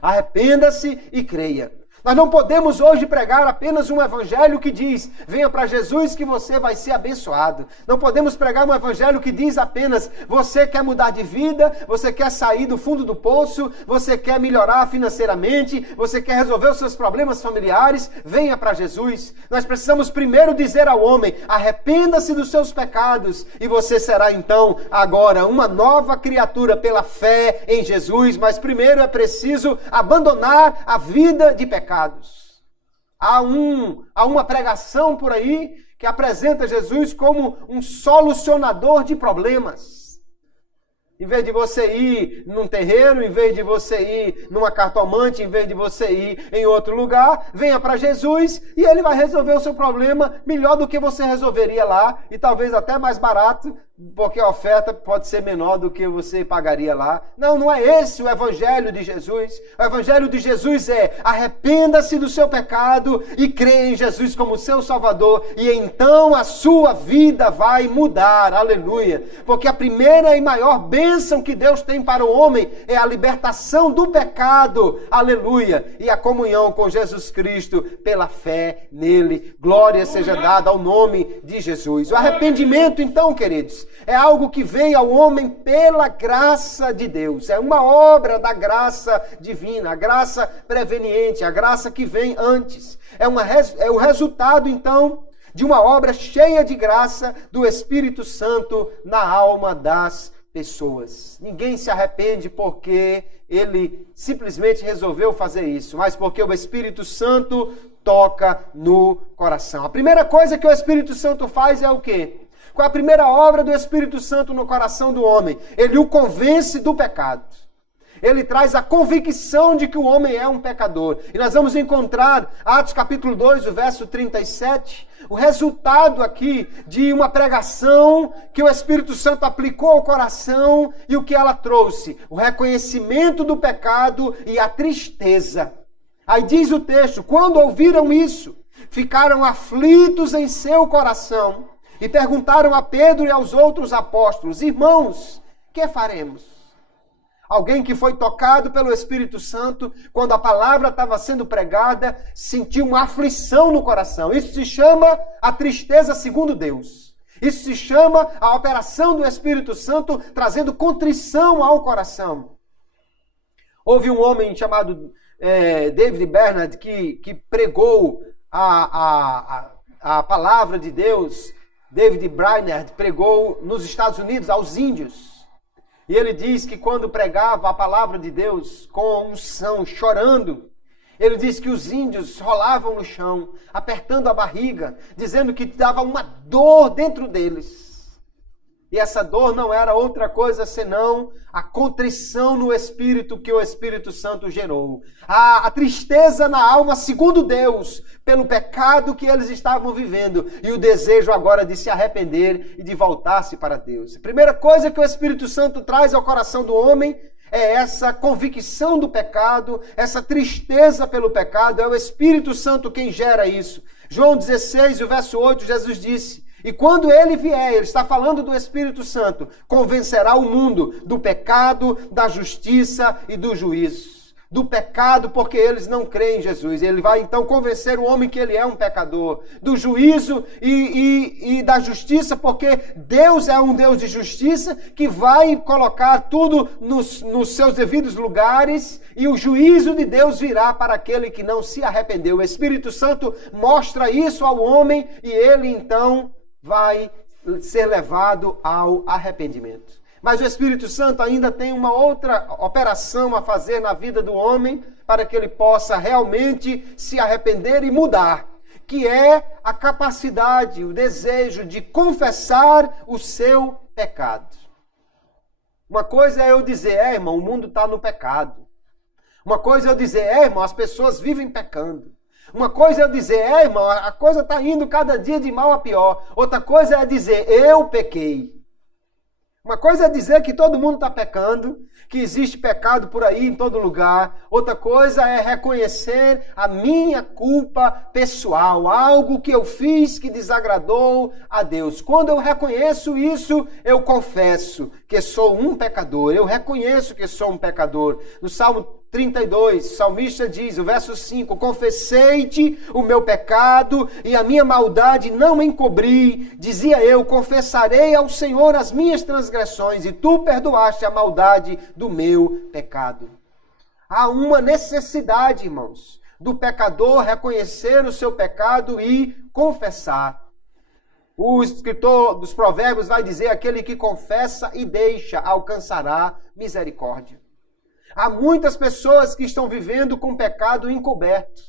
Arrependa-se e creia. Nós não podemos hoje pregar apenas um evangelho que diz, venha para Jesus que você vai ser abençoado. Não podemos pregar um evangelho que diz apenas, você quer mudar de vida, você quer sair do fundo do poço, você quer melhorar financeiramente, você quer resolver os seus problemas familiares, venha para Jesus. Nós precisamos primeiro dizer ao homem, arrependa-se dos seus pecados e você será então agora uma nova criatura pela fé em Jesus, mas primeiro é preciso abandonar a vida de pecado. Há uma pregação por aí que apresenta Jesus como um solucionador de problemas. Em vez de você ir num terreiro, em vez de você ir numa cartomante, em vez de você ir em outro lugar, venha para Jesus e ele vai resolver o seu problema melhor do que você resolveria lá e talvez até mais barato, porque a oferta pode ser menor do que você pagaria lá. Não, não é esse o evangelho de Jesus. O evangelho de Jesus é arrependa-se do seu pecado e creia em Jesus como seu Salvador e então a sua vida vai mudar. Aleluia. Porque a primeira e maior bênção que Deus tem para o homem é a libertação do pecado. Aleluia. E a comunhão com Jesus Cristo pela fé nele. Glória seja dada ao nome de Jesus. O arrependimento, então, queridos, é algo que vem ao homem pela graça de Deus. É uma obra da graça divina, a graça preveniente, a graça que vem antes. É o resultado, então, de uma obra cheia de graça do Espírito Santo na alma das pessoas. Ninguém se arrepende porque ele simplesmente resolveu fazer isso, mas porque o Espírito Santo toca no coração. A primeira coisa que o Espírito Santo faz é o quê? Qual é a primeira obra do Espírito Santo no coração do homem? Ele o convence do pecado. Ele traz a convicção de que o homem é um pecador. E nós vamos encontrar, Atos capítulo 2, o verso 37, o resultado aqui de uma pregação que o Espírito Santo aplicou ao coração e o que ela trouxe? O reconhecimento do pecado e a tristeza. Aí diz o texto, quando ouviram isso, ficaram aflitos em seu coração e perguntaram a Pedro e aos outros apóstolos, irmãos, que faremos? Alguém que foi tocado pelo Espírito Santo, quando a palavra estava sendo pregada, sentiu uma aflição no coração. Isso se chama a tristeza segundo Deus. Isso se chama a operação do Espírito Santo trazendo contrição ao coração. Houve um homem chamado David Bernard que pregou a palavra de Deus. David Brainerd pregou nos Estados Unidos aos índios. E ele diz que quando pregava a palavra de Deus com unção, chorando, ele diz que os índios rolavam no chão, apertando a barriga, dizendo que dava uma dor dentro deles. E essa dor não era outra coisa senão a contrição no Espírito que o Espírito Santo gerou. A tristeza na alma, segundo Deus, pelo pecado que eles estavam vivendo. E o desejo agora de se arrepender e de voltar-se para Deus. A primeira coisa que o Espírito Santo traz ao coração do homem é essa convicção do pecado, essa tristeza pelo pecado. É o Espírito Santo quem gera isso. João 16, o verso 8, Jesus disse... E quando ele vier, ele está falando do Espírito Santo, convencerá o mundo do pecado, da justiça e do juízo. Do pecado, porque eles não creem em Jesus. Ele vai então convencer o homem que ele é um pecador. Do juízo e da justiça, porque Deus é um Deus de justiça que vai colocar tudo nos seus devidos lugares e o juízo de Deus virá para aquele que não se arrependeu. O Espírito Santo mostra isso ao homem e ele então vai ser levado ao arrependimento. Mas o Espírito Santo ainda tem uma outra operação a fazer na vida do homem para que ele possa realmente se arrepender e mudar. que é a capacidade, o desejo de confessar o seu pecado. Uma coisa é eu dizer, irmão, o mundo está no pecado. Uma coisa é eu dizer, irmão, as pessoas vivem pecando. Uma coisa é eu dizer, irmão, a coisa está indo cada dia de mal a pior. Outra coisa é dizer, eu pequei. Uma coisa é dizer que todo mundo está pecando, que existe pecado por aí em todo lugar. Outra coisa é reconhecer a minha culpa pessoal, algo que eu fiz que desagradou a Deus. Quando eu reconheço isso, eu confesso que sou um pecador. Eu reconheço que sou um pecador. No Salmo 32, o salmista diz, o verso 5, confessei-te o meu pecado e a minha maldade não encobri. Dizia eu, confessarei ao Senhor as minhas transgressões e tu perdoaste a maldade do meu pecado. Há uma necessidade, irmãos, do pecador reconhecer o seu pecado e confessar. O escritor dos Provérbios vai dizer, aquele que confessa e deixa alcançará misericórdia. Há muitas pessoas que estão vivendo com pecado encoberto.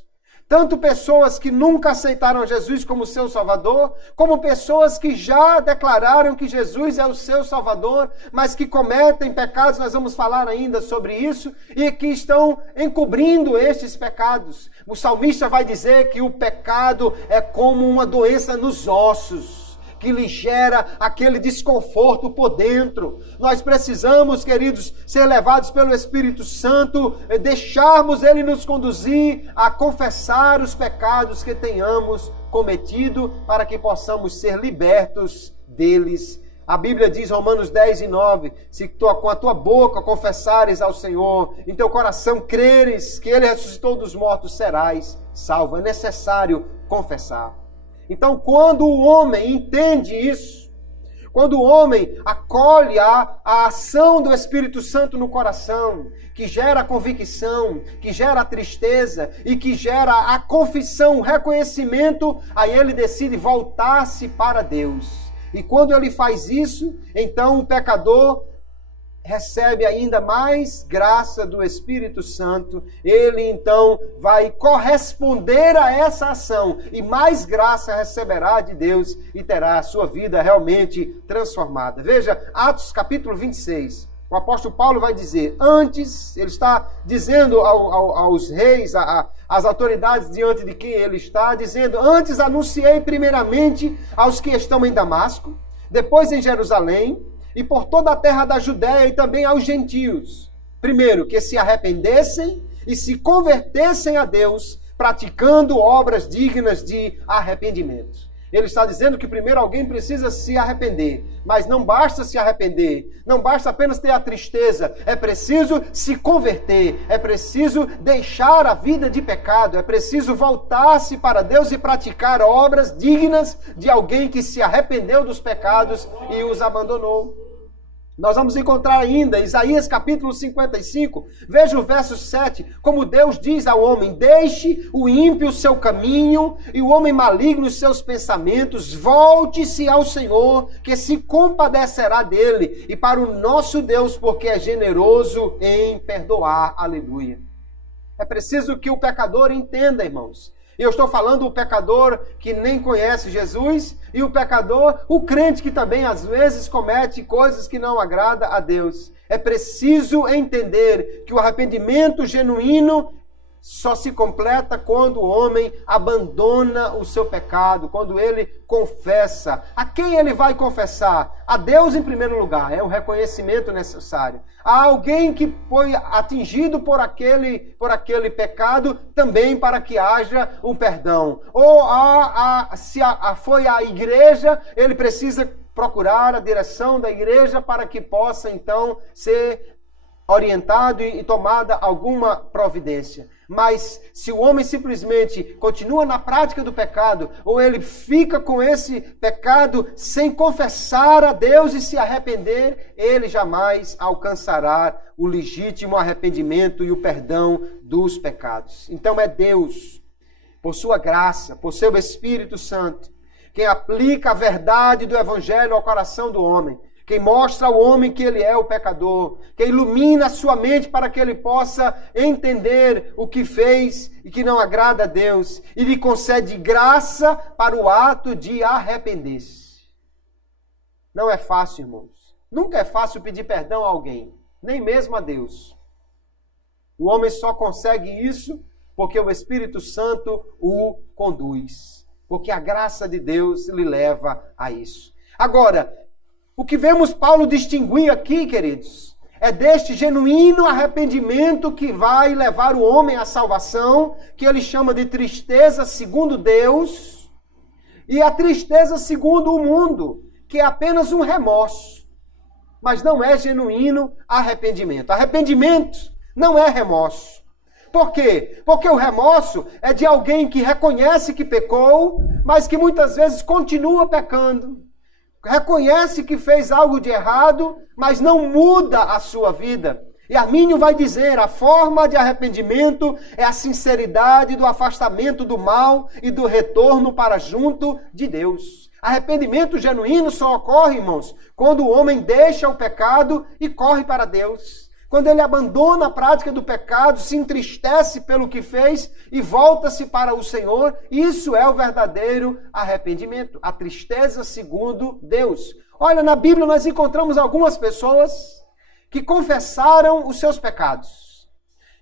Tanto pessoas que nunca aceitaram Jesus como seu Salvador, como pessoas que já declararam que Jesus é o seu Salvador, mas que cometem pecados, nós vamos falar ainda sobre isso, e que estão encobrindo estes pecados. O salmista vai dizer que o pecado é como uma doença nos ossos, que lhe gera aquele desconforto por dentro. Nós precisamos, queridos, ser levados pelo Espírito Santo, deixarmos Ele nos conduzir a confessar os pecados que tenhamos cometido, para que possamos ser libertos deles. A Bíblia diz, Romanos 10:9, se com a tua boca confessares ao Senhor, em teu coração creres que Ele ressuscitou dos mortos, serás salvo. É necessário confessar. Então, quando o homem entende isso, quando o homem acolhe a ação do Espírito Santo no coração, que gera a convicção, que gera a tristeza e que gera a confissão, o reconhecimento, aí ele decide voltar-se para Deus. E quando ele faz isso, então o pecador recebe ainda mais graça do Espírito Santo, ele então vai corresponder a essa ação e mais graça receberá de Deus e terá a sua vida realmente transformada. Veja, Atos capítulo 26, o apóstolo Paulo vai dizer, antes, ele está dizendo aos reis, às autoridades diante de quem ele está, dizendo, antes anunciei primeiramente aos que estão em Damasco, depois em Jerusalém, e por toda a terra da Judéia e também aos gentios. Primeiro, que se arrependessem e se convertessem a Deus, praticando obras dignas de arrependimento. Ele está dizendo que primeiro alguém precisa se arrepender, mas não basta se arrepender, não basta apenas ter a tristeza, é preciso se converter, é preciso deixar a vida de pecado, é preciso voltar-se para Deus e praticar obras dignas de alguém que se arrependeu dos pecados e os abandonou. Nós vamos encontrar ainda Isaías capítulo 55, veja o verso 7, como Deus diz ao homem, deixe o ímpio o seu caminho e o homem maligno os seus pensamentos, volte-se ao Senhor, que se compadecerá dele, e para o nosso Deus, porque é generoso em perdoar, aleluia. É preciso que o pecador entenda, irmãos. Eu estou falando o pecador que nem conhece Jesus e o pecador, o crente que também às vezes comete coisas que não agradam a Deus. É preciso entender que o arrependimento genuíno só se completa quando o homem abandona o seu pecado, quando ele confessa. A quem ele vai confessar? A Deus em primeiro lugar, é o reconhecimento necessário. A alguém que foi atingido por aquele pecado, também para que haja um perdão. Ou se foi à igreja, ele precisa procurar a direção da igreja para que possa então ser orientado e tomada alguma providência. Mas se o homem simplesmente continua na prática do pecado, ou ele fica com esse pecado sem confessar a Deus e se arrepender, ele jamais alcançará o legítimo arrependimento e o perdão dos pecados. Então é Deus, por sua graça, por seu Espírito Santo, quem aplica a verdade do Evangelho ao coração do homem, quem mostra ao homem que ele é o pecador, quem ilumina a sua mente para que ele possa entender o que fez e que não agrada a Deus, e lhe concede graça para o ato de arrepender-se. Não é fácil, irmãos. Nunca é fácil pedir perdão a alguém, nem mesmo a Deus. O homem só consegue isso porque o Espírito Santo o conduz, porque a graça de Deus lhe leva a isso. Agora, o que vemos Paulo distinguir aqui, queridos, é deste genuíno arrependimento que vai levar o homem à salvação, que ele chama de tristeza segundo Deus, e a tristeza segundo o mundo, que é apenas um remorso, mas não é genuíno arrependimento. Arrependimento não é remorso. Por quê? Porque o remorso é de alguém que reconhece que pecou, mas que muitas vezes continua pecando. Reconhece que fez algo de errado, mas não muda a sua vida. E Armínio vai dizer, a forma de arrependimento é a sinceridade do afastamento do mal e do retorno para junto de Deus. Arrependimento genuíno só ocorre, irmãos, quando o homem deixa o pecado e corre para Deus. Quando ele abandona a prática do pecado, se entristece pelo que fez e volta-se para o Senhor, isso é o verdadeiro arrependimento, a tristeza segundo Deus. Olha, na Bíblia nós encontramos algumas pessoas que confessaram os seus pecados,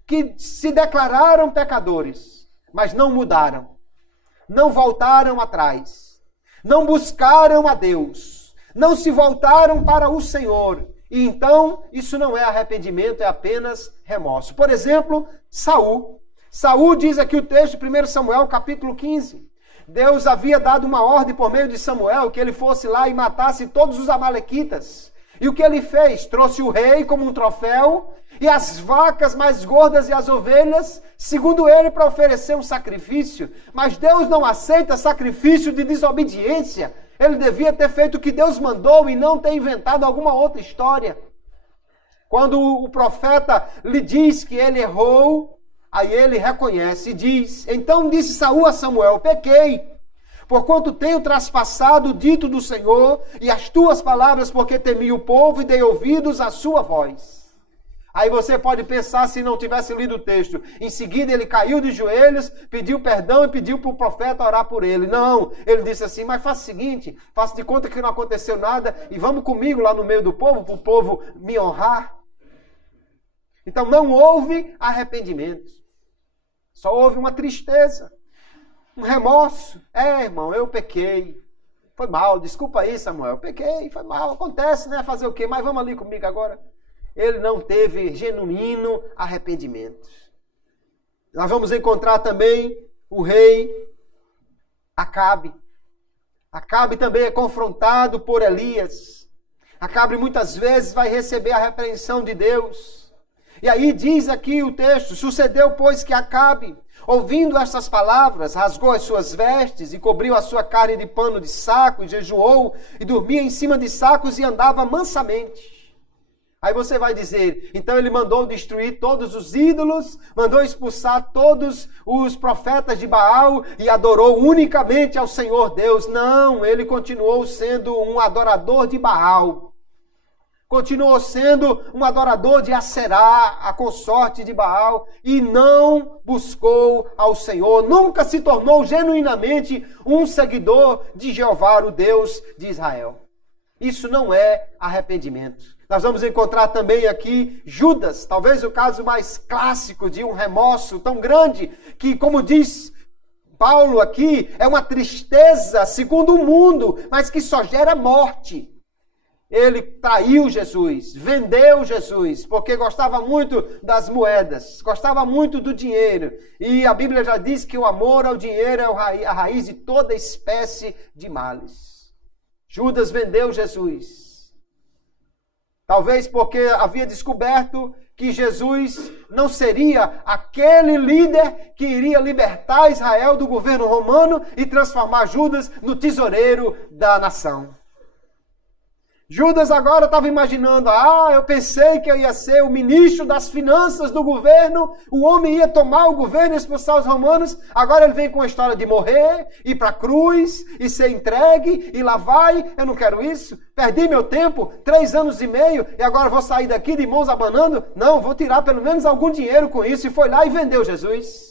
que se declararam pecadores, mas não mudaram, não voltaram atrás, não buscaram a Deus, não se voltaram para o Senhor. E então, isso não é arrependimento, é apenas remorso. Por exemplo, Saul. Saul diz aqui o texto, 1 Samuel, capítulo 15. Deus havia dado uma ordem por meio de Samuel que ele fosse lá e matasse todos os amalequitas. E o que ele fez? Trouxe o rei como um troféu e as vacas mais gordas e as ovelhas, segundo ele, para oferecer um sacrifício. Mas Deus não aceita sacrifício de desobediência. Ele devia ter feito o que Deus mandou e não ter inventado alguma outra história. Quando o profeta lhe diz que ele errou, aí ele reconhece e diz: então disse Saul a Samuel, pequei, porquanto tenho traspassado o dito do Senhor e as tuas palavras, porque temi o povo e dei ouvidos à sua voz. Aí você pode pensar, se não tivesse lido o texto, em seguida ele caiu de joelhos, pediu perdão e pediu para o profeta orar por ele. Não, ele disse assim, mas faça o seguinte, faça de conta que não aconteceu nada e vamos comigo lá no meio do povo, para o povo me honrar. Então não houve arrependimento, só houve uma tristeza, um remorso. Irmão, eu pequei, foi mal, desculpa aí Samuel, eu pequei, foi mal, acontece, né, fazer o quê? Mas vamos ali comigo agora. Ele não teve genuíno arrependimento. Nós vamos encontrar também o rei Acabe. Acabe também é confrontado por Elias. Acabe muitas vezes vai receber a repreensão de Deus. E aí diz aqui o texto, sucedeu, pois, que Acabe, ouvindo estas palavras, rasgou as suas vestes e cobriu a sua carne de pano de saco e jejuou e dormia em cima de sacos e andava mansamente. Aí você vai dizer, então ele mandou destruir todos os ídolos, mandou expulsar todos os profetas de Baal e adorou unicamente ao Senhor Deus. Não, ele continuou sendo um adorador de Baal. Continuou sendo um adorador de Aserá, a consorte de Baal, e não buscou ao Senhor. Nunca se tornou genuinamente um seguidor de Jeová, o Deus de Israel. Isso não é arrependimento. Nós vamos encontrar também aqui Judas, talvez o caso mais clássico de um remorso tão grande que, como diz Paulo aqui, é uma tristeza segundo o mundo, mas que só gera morte. Ele traiu Jesus, vendeu Jesus, porque gostava muito das moedas, gostava muito do dinheiro. E a Bíblia já diz que o amor ao dinheiro é a raiz de toda espécie de males. Judas vendeu Jesus. Talvez porque havia descoberto que Jesus não seria aquele líder que iria libertar Israel do governo romano e transformar Judas no tesoureiro da nação. Judas agora estava imaginando, eu pensei que eu ia ser o ministro das finanças do governo, o homem ia tomar o governo e expulsar os romanos, agora ele vem com a história de morrer, ir para a cruz, e ser entregue, e lá vai, eu não quero isso, perdi meu tempo, 3 anos e meio, e agora vou sair daqui de mãos abanando? Não, vou tirar pelo menos algum dinheiro com isso, e foi lá e vendeu Jesus.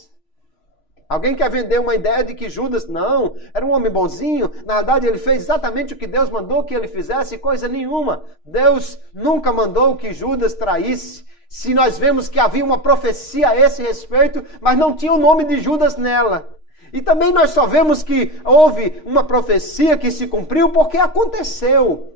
Alguém quer vender uma ideia de que Judas, não, era um homem bonzinho, na verdade ele fez exatamente o que Deus mandou que ele fizesse, coisa nenhuma. Deus nunca mandou que Judas traísse. Se nós vemos que havia uma profecia a esse respeito, mas não tinha o nome de Judas nela. E também nós só vemos que houve uma profecia que se cumpriu porque aconteceu.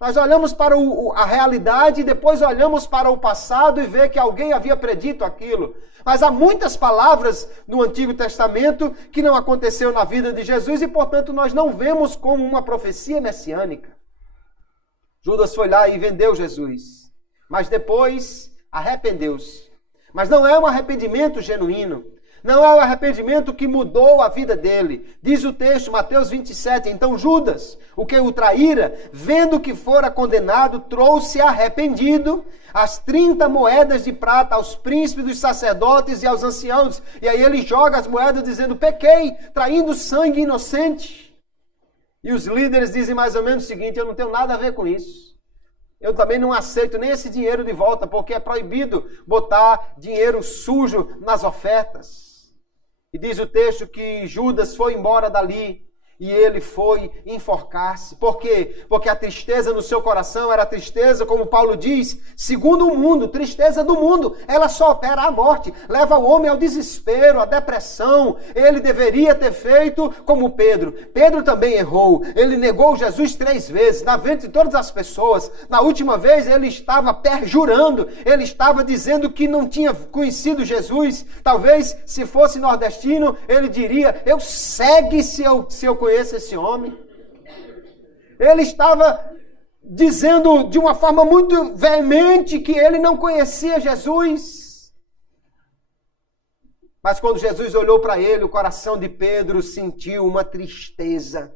Nós olhamos para a realidade e depois olhamos para o passado e vê que alguém havia predito aquilo. Mas há muitas palavras no Antigo Testamento que não aconteceu na vida de Jesus e, portanto, nós não vemos como uma profecia messiânica. Judas foi lá e vendeu Jesus, mas depois arrependeu-se. Mas não é um arrependimento genuíno. Não é o arrependimento que mudou a vida dele. Diz o texto, Mateus 27, então Judas, o que o traíra, vendo que fora condenado, trouxe arrependido as 30 moedas de prata aos príncipes dos sacerdotes e aos anciãos. E aí ele joga as moedas dizendo, pequei, traindo sangue inocente. E os líderes dizem mais ou menos o seguinte, eu não tenho nada a ver com isso. Eu também não aceito nem esse dinheiro de volta, porque é proibido botar dinheiro sujo nas ofertas. E diz o texto que Judas foi embora dali e ele foi enforcar-se. Por quê? Porque a tristeza no seu coração era tristeza, como Paulo diz, segundo o mundo, tristeza do mundo. Ela só opera a morte, leva o homem ao desespero, à depressão. Ele deveria ter feito como Pedro. Pedro também errou. Ele negou Jesus 3 vezes, na frente de todas as pessoas. Na última vez ele estava perjurando, ele estava dizendo que não tinha conhecido Jesus. Talvez, se fosse nordestino, ele diria, eu segue se eu conheço esse homem. Ele estava dizendo de uma forma muito veemente que ele não conhecia Jesus. Mas quando Jesus olhou para ele, o coração de Pedro sentiu uma tristeza.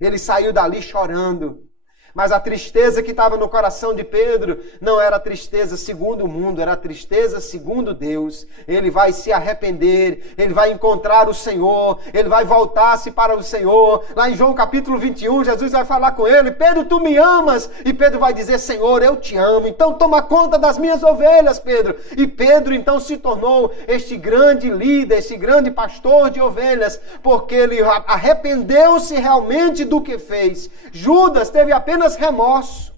Ele saiu dali chorando. Mas a tristeza que estava no coração de Pedro não era tristeza segundo o mundo, era tristeza segundo Deus. Ele vai se arrepender, ele vai encontrar o Senhor, ele vai voltar-se para o Senhor. Lá em João capítulo 21, Jesus vai falar com ele, Pedro, tu me amas? E Pedro vai dizer, Senhor, eu te amo, então toma conta das minhas ovelhas, Pedro. E Pedro então se tornou este grande líder, este grande pastor de ovelhas, porque ele arrependeu-se realmente do que fez. Judas teve apenas remorso.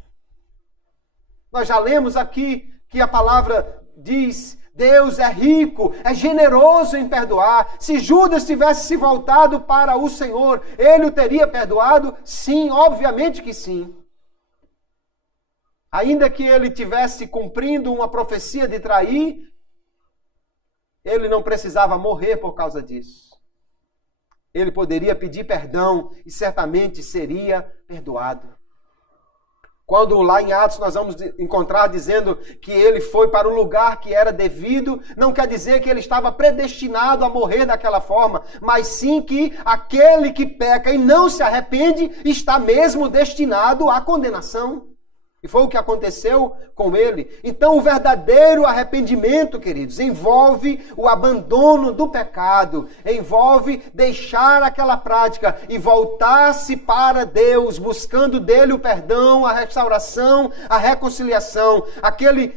Nós já lemos aqui que a palavra diz, Deus é rico, é generoso em perdoar. Se Judas tivesse se voltado para o Senhor, ele o teria perdoado? Sim, obviamente que sim. Ainda que ele tivesse cumprindo uma profecia de trair, ele não precisava morrer por causa disso. Ele poderia pedir perdão e certamente seria perdoado. Quando lá em Atos nós vamos encontrar dizendo que ele foi para o lugar que era devido, não quer dizer que ele estava predestinado a morrer daquela forma, mas sim que aquele que peca e não se arrepende está mesmo destinado à condenação. E foi o que aconteceu com ele. Então o verdadeiro arrependimento, queridos, envolve o abandono do pecado, envolve deixar aquela prática e voltar-se para Deus, buscando dele o perdão, a restauração, a reconciliação. Aquele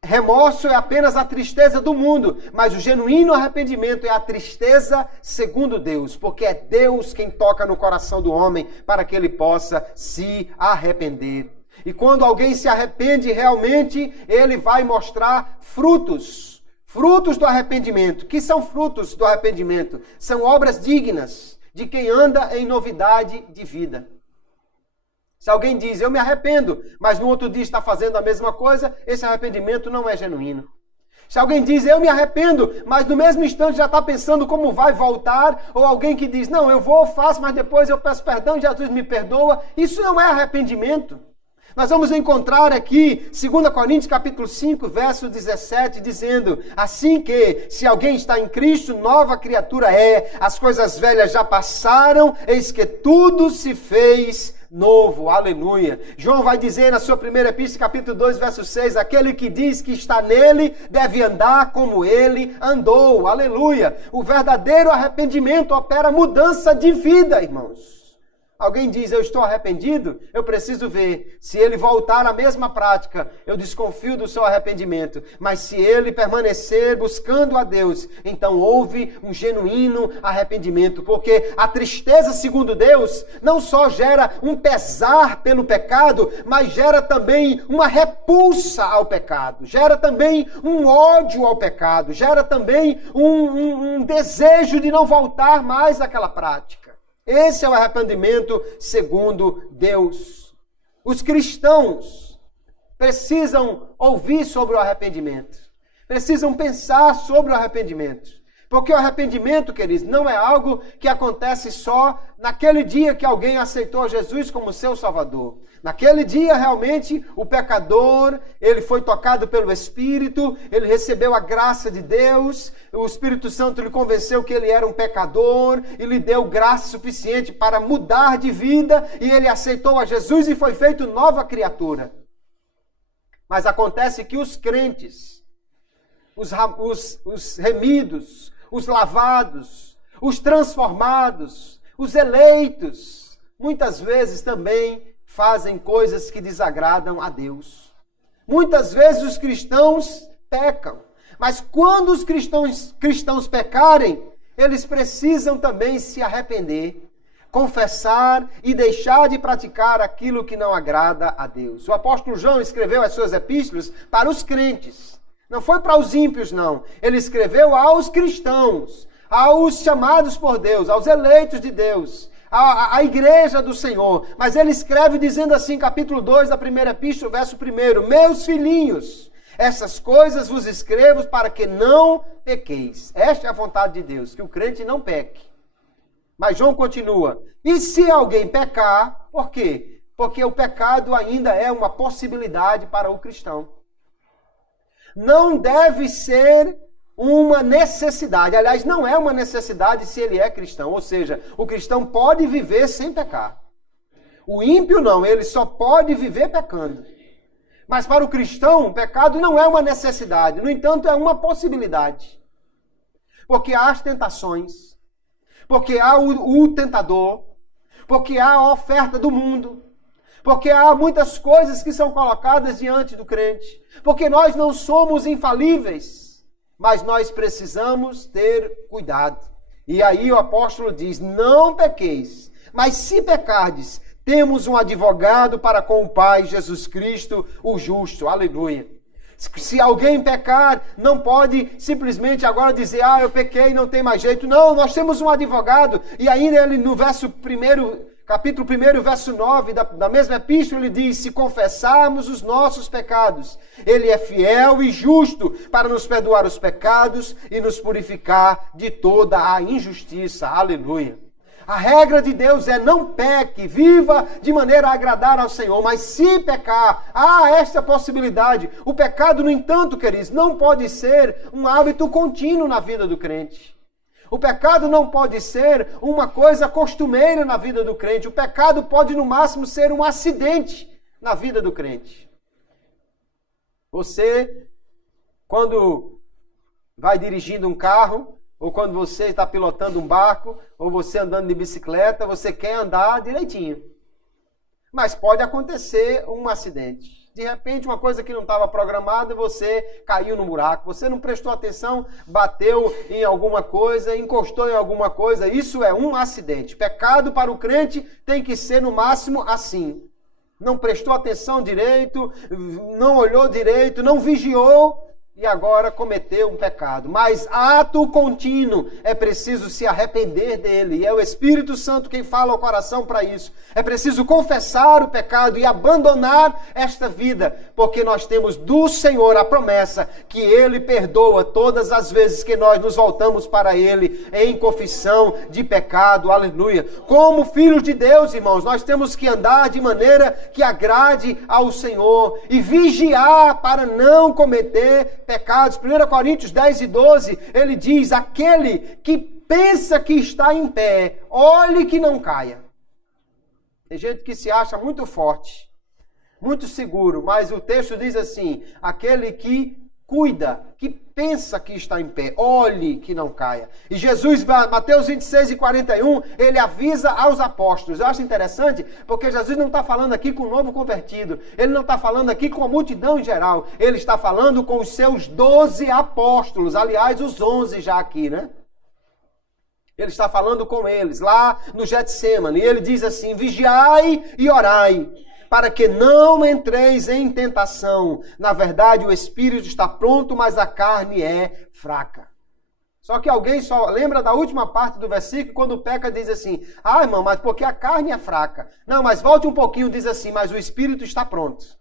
remorso é apenas a tristeza do mundo, mas o genuíno arrependimento é a tristeza segundo Deus, porque é Deus quem toca no coração do homem para que ele possa se arrepender. E quando alguém se arrepende realmente, ele vai mostrar frutos. Frutos do arrependimento. Que são frutos do arrependimento? São obras dignas de quem anda em novidade de vida. Se alguém diz, eu me arrependo, mas no outro dia está fazendo a mesma coisa, esse arrependimento não é genuíno. Se alguém diz, eu me arrependo, mas no mesmo instante já está pensando como vai voltar, ou alguém que diz, não, eu vou, faço, mas depois eu peço perdão, Jesus me perdoa, isso não é arrependimento. Nós vamos encontrar aqui, 2 Coríntios capítulo 5, verso 17, dizendo, assim que, se alguém está em Cristo, nova criatura é, as coisas velhas já passaram, eis que tudo se fez novo, aleluia. João vai dizer na sua primeira epístola, capítulo 2, verso 6, aquele que diz que está nele deve andar como ele andou, aleluia. O verdadeiro arrependimento opera mudança de vida, irmãos. Alguém diz, eu estou arrependido? Eu preciso ver. Se ele voltar à mesma prática, eu desconfio do seu arrependimento. Mas se ele permanecer buscando a Deus, então houve um genuíno arrependimento. Porque a tristeza, segundo Deus, não só gera um pesar pelo pecado, mas gera também uma repulsa ao pecado. Gera também um ódio ao pecado. Gera também um desejo de não voltar mais àquela prática. Esse é o arrependimento segundo Deus. Os cristãos precisam ouvir sobre o arrependimento. Precisam pensar sobre o arrependimento. Porque o arrependimento, queridos, não é algo que acontece só naquele dia que alguém aceitou Jesus como seu Salvador. Naquele dia, realmente, o pecador, ele foi tocado pelo Espírito, ele recebeu a graça de Deus, o Espírito Santo lhe convenceu que ele era um pecador, e lhe deu graça suficiente para mudar de vida, e ele aceitou a Jesus e foi feito nova criatura. Mas acontece que os crentes, os remidos, os lavados, os transformados, os eleitos, muitas vezes também fazem coisas que desagradam a Deus. Muitas vezes os cristãos pecam, mas quando os cristãos pecarem, eles precisam também se arrepender, confessar e deixar de praticar aquilo que não agrada a Deus. O apóstolo João escreveu as suas epístolas para os crentes. Não foi para os ímpios, não. Ele escreveu aos cristãos, aos chamados por Deus, aos eleitos de Deus, a igreja do Senhor. Mas ele escreve dizendo assim, capítulo 2 da primeira epístola, verso 1, meus filhinhos, essas coisas vos escrevo para que não pequeis. Esta é a vontade de Deus, que o crente não peque. Mas João continua, e se alguém pecar, por quê? Porque o pecado ainda é uma possibilidade para o cristão. Não deve ser uma necessidade. Aliás, não é uma necessidade se ele é cristão. Ou seja, o cristão pode viver sem pecar. O ímpio não, ele só pode viver pecando. Mas para o cristão, o pecado não é uma necessidade. No entanto, é uma possibilidade. Porque há as tentações. Porque há o tentador. Porque há a oferta do mundo. Porque há muitas coisas que são colocadas diante do crente. Porque nós não somos infalíveis. Mas nós precisamos ter cuidado. E aí o apóstolo diz, não pequeis. Mas se pecardes, temos um advogado para com o Pai, Jesus Cristo, o justo. Aleluia. Se alguém pecar, não pode simplesmente agora dizer, eu pequei, não tem mais jeito. Não, nós temos um advogado. E ainda ele no verso 1, capítulo 1, verso 9 da mesma epístola, ele diz, se confessarmos os nossos pecados, ele é fiel e justo para nos perdoar os pecados e nos purificar de toda a injustiça. Aleluia. A regra de Deus é não peque, viva de maneira a agradar ao Senhor, mas se pecar, há esta possibilidade. O pecado, no entanto, queridos, não pode ser um hábito contínuo na vida do crente. O pecado não pode ser uma coisa costumeira na vida do crente. O pecado pode, no máximo, ser um acidente na vida do crente. Você, quando vai dirigindo um carro, ou quando você está pilotando um barco, ou você andando de bicicleta, você quer andar direitinho. Mas pode acontecer um acidente. De repente, uma coisa que não estava programada, você caiu no buraco, você não prestou atenção, bateu em alguma coisa, encostou em alguma coisa, isso é um acidente. Pecado para o crente tem que ser no máximo assim. Não prestou atenção direito, não olhou direito, não vigiou, e agora cometeu um pecado. Mas ato contínuo, é preciso se arrepender dele. E é o Espírito Santo quem fala ao coração para isso. É preciso confessar o pecado e abandonar esta vida. Porque nós temos do Senhor a promessa que Ele perdoa todas as vezes que nós nos voltamos para Ele em confissão de pecado. Aleluia. Como filhos de Deus, irmãos, nós temos que andar de maneira que agrade ao Senhor. E vigiar para não cometer pecados. 1 Coríntios 10 e 12, ele diz, aquele que pensa que está em pé, olhe que não caia. Tem gente que se acha muito forte, muito seguro, mas o texto diz assim, aquele que cuida, que pensa que está em pé, olhe que não caia. E Jesus, Mateus 26:41, ele avisa aos apóstolos. Eu acho interessante, porque Jesus não está falando aqui com o novo convertido, ele não está falando aqui com a multidão em geral, ele está falando com os seus 12 apóstolos, aliás, os 11 já aqui, né? Ele está falando com eles, lá no Getsêmani, e ele diz assim, vigiai e orai, para que não entreis em tentação. Na verdade, o espírito está pronto, mas a carne é fraca. Só que alguém só lembra da última parte do versículo, quando peca diz assim, irmão, mas porque a carne é fraca. Não, mas volte um pouquinho, diz assim, mas o espírito está pronto.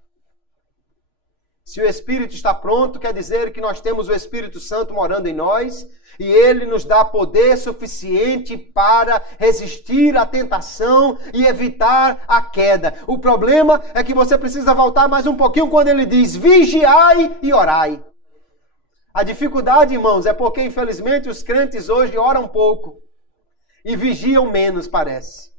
Se o Espírito está pronto, quer dizer que nós temos o Espírito Santo morando em nós e ele nos dá poder suficiente para resistir à tentação e evitar a queda. O problema é que você precisa voltar mais um pouquinho quando ele diz vigiai e orai. A dificuldade, irmãos, é porque infelizmente os crentes hoje oram pouco e vigiam menos, parece.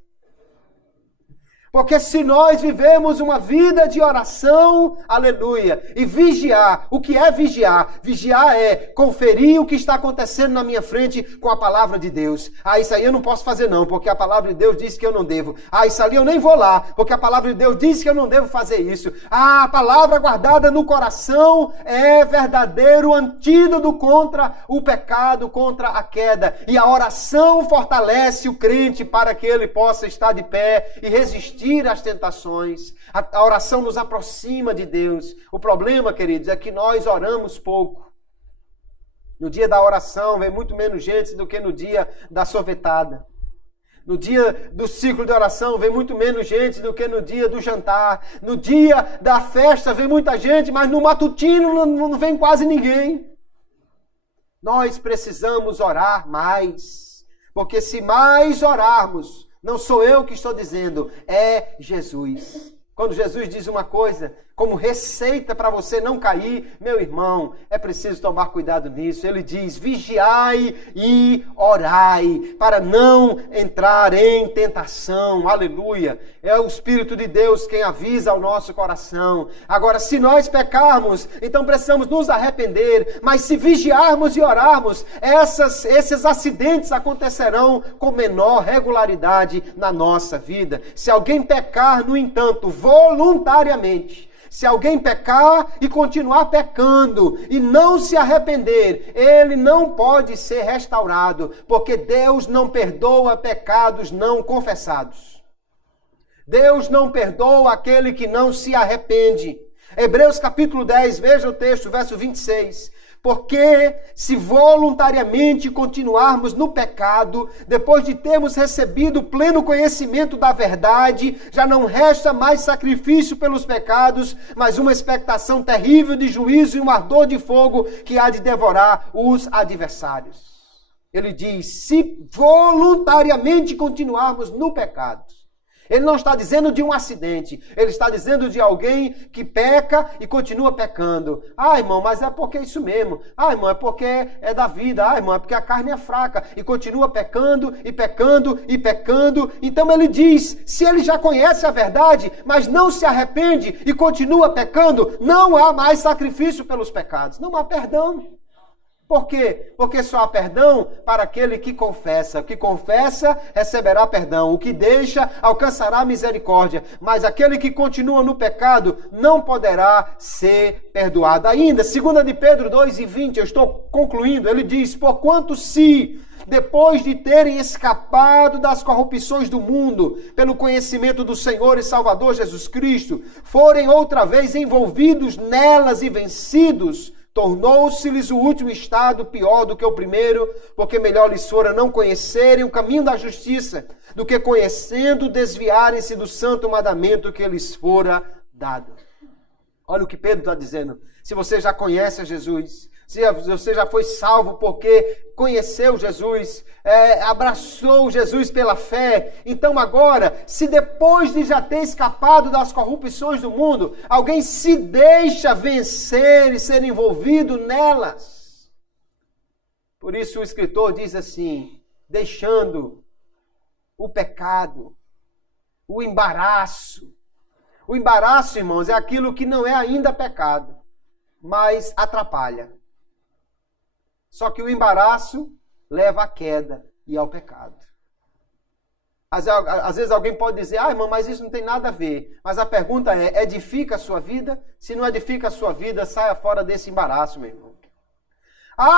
Porque se nós vivemos uma vida de oração, aleluia, e vigiar, o que é vigiar? Vigiar é conferir o que está acontecendo na minha frente com a palavra de Deus. Isso aí eu não posso fazer não, porque a palavra de Deus diz que eu não devo. Isso ali eu nem vou lá, porque a palavra de Deus diz que eu não devo fazer isso. A palavra guardada no coração é verdadeiro antídoto contra o pecado, contra a queda. E a oração fortalece o crente para que ele possa estar de pé e resistir às tentações. A oração nos aproxima de Deus. O problema, queridos, é que nós oramos pouco. No dia da oração vem muito menos gente do que no dia da sorvetada. No dia do ciclo de oração vem muito menos gente do que no dia do jantar. No dia da festa vem muita gente, mas no matutino não vem quase ninguém. Nós precisamos orar mais. Porque se mais orarmos, não sou eu que estou dizendo, é Jesus. Quando Jesus diz uma coisa, como receita para você não cair, meu irmão, é preciso tomar cuidado nisso. Ele diz, vigiai e orai, para não entrar em tentação. Aleluia. É o Espírito de Deus quem avisa ao nosso coração. Agora, se nós pecarmos, então precisamos nos arrepender. Mas se vigiarmos e orarmos, esses acidentes acontecerão com menor regularidade na nossa vida. Se alguém pecar, no entanto, voluntariamente, se alguém pecar e continuar pecando e não se arrepender, ele não pode ser restaurado, porque Deus não perdoa pecados não confessados. Deus não perdoa aquele que não se arrepende. Hebreus capítulo 10, veja o texto, verso 26. Porque se voluntariamente continuarmos no pecado, depois de termos recebido o pleno conhecimento da verdade, já não resta mais sacrifício pelos pecados, mas uma expectação terrível de juízo e um ardor de fogo que há de devorar os adversários. Ele diz, se voluntariamente continuarmos no pecado. Ele não está dizendo de um acidente, ele está dizendo de alguém que peca e continua pecando. Irmão, mas é porque é isso mesmo. Irmão, é porque é da vida. Irmão, é porque a carne é fraca e continua pecando e pecando e pecando. Então ele diz, se ele já conhece a verdade, mas não se arrepende e continua pecando, não há mais sacrifício pelos pecados, não há perdão. Por quê? Porque só há perdão para aquele que confessa. O que confessa, receberá perdão. O que deixa, alcançará misericórdia. Mas aquele que continua no pecado, não poderá ser perdoado. Ainda, 2 de Pedro 2:20, eu estou concluindo, ele diz, porquanto se, depois de terem escapado das corrupções do mundo, pelo conhecimento do Senhor e Salvador Jesus Cristo, forem outra vez envolvidos nelas e vencidos, tornou-se-lhes o último estado pior do que o primeiro, porque melhor lhes fora não conhecerem o caminho da justiça, do que conhecendo desviarem-se do santo mandamento que lhes fora dado. Olha o que Pedro está dizendo. Se você já conhece a Jesus, se você já foi salvo porque conheceu Jesus, abraçou Jesus pela fé, então agora, se depois de já ter escapado das corrupções do mundo, alguém se deixa vencer e ser envolvido nelas. Por isso o escritor diz assim, deixando o pecado, o embaraço. O embaraço, irmãos, é aquilo que não é ainda pecado, mas atrapalha. Só que o embaraço leva à queda e ao pecado. Às vezes alguém pode dizer, irmão, mas isso não tem nada a ver. Mas a pergunta é, edifica a sua vida? Se não edifica a sua vida, saia fora desse embaraço, meu irmão.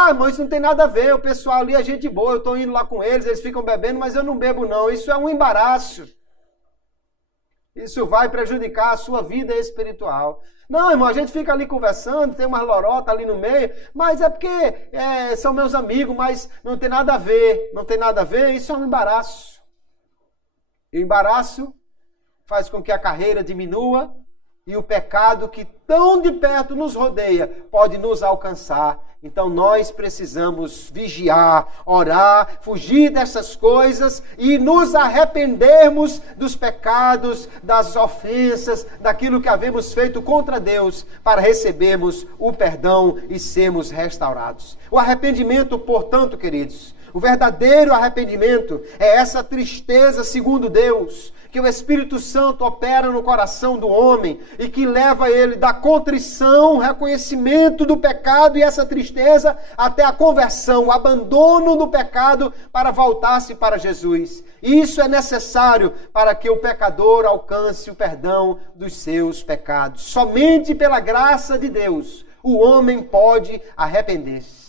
Irmão, isso não tem nada a ver. O pessoal ali é gente boa, eu estou indo lá com eles ficam bebendo, mas eu não bebo não. Isso é um embaraço. Isso vai prejudicar a sua vida espiritual. Não, irmão, a gente fica ali conversando, tem umas lorotas ali no meio, mas é porque são meus amigos, mas não tem nada a ver. Não tem nada a ver, isso é um embaraço. E o embaraço faz com que a carreira diminua e o pecado que tão de perto nos rodeia pode nos alcançar. Então nós precisamos vigiar, orar, fugir dessas coisas e nos arrependermos dos pecados, das ofensas, daquilo que havemos feito contra Deus para recebermos o perdão e sermos restaurados. O arrependimento, portanto, queridos, o verdadeiro arrependimento é essa tristeza segundo Deus, que o Espírito Santo opera no coração do homem e que leva ele da contrição, reconhecimento do pecado e essa tristeza até a conversão, o abandono do pecado para voltar-se para Jesus. Isso é necessário para que o pecador alcance o perdão dos seus pecados. Somente pela graça de Deus o homem pode arrepender-se.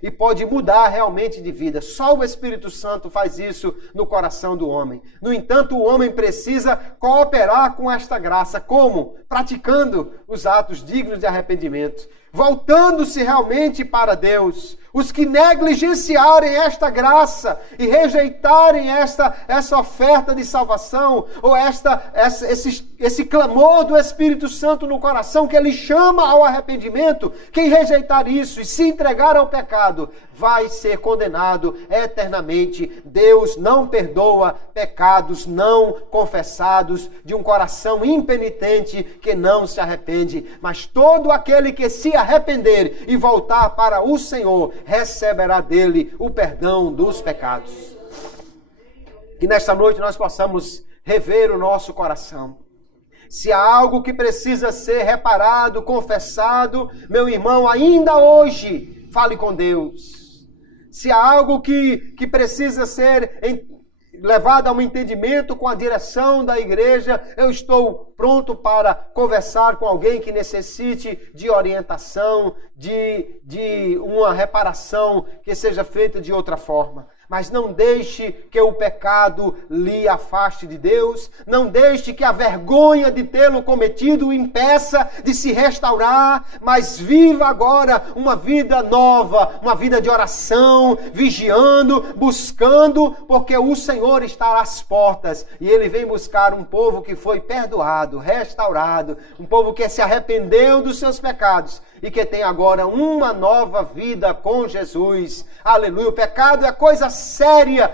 E pode mudar realmente de vida. Só o Espírito Santo faz isso no coração do homem. No entanto, o homem precisa cooperar com esta graça. Como? Praticando os atos dignos de arrependimento. Voltando-se realmente para Deus. Os que negligenciarem esta graça e rejeitarem essa oferta de salvação, ou esse clamor do Espírito Santo no coração que ele chama ao arrependimento, quem rejeitar isso e se entregar ao pecado, vai ser condenado eternamente. Deus não perdoa pecados não confessados de um coração impenitente que não se arrepende, mas todo aquele que se arrepender e voltar para o Senhor, receberá dele o perdão dos pecados. Que nesta noite nós possamos rever o nosso coração. Se há algo que precisa ser reparado, confessado, meu irmão, ainda hoje, fale com Deus. Se há algo que precisa ser levado a um entendimento com a direção da igreja, eu estou pronto para conversar com alguém que necessite de orientação, de uma reparação que seja feita de outra forma. Mas não deixe que o pecado lhe afaste de Deus. Não deixe que a vergonha de tê-lo cometido o impeça de se restaurar. Mas viva agora uma vida nova, uma vida de oração, vigiando, buscando, porque o Senhor está às portas. E Ele vem buscar um povo que foi perdoado, restaurado. Um povo que se arrependeu dos seus pecados e que tem agora uma nova vida com Jesus. Aleluia. O pecado é coisa séria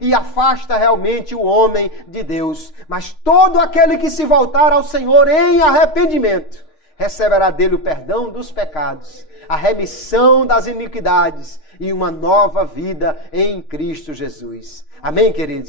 e afasta realmente o homem de Deus. Mas todo aquele que se voltar ao Senhor em arrependimento, receberá dele o perdão dos pecados, a remissão das iniquidades e uma nova vida em Cristo Jesus. Amém, queridos?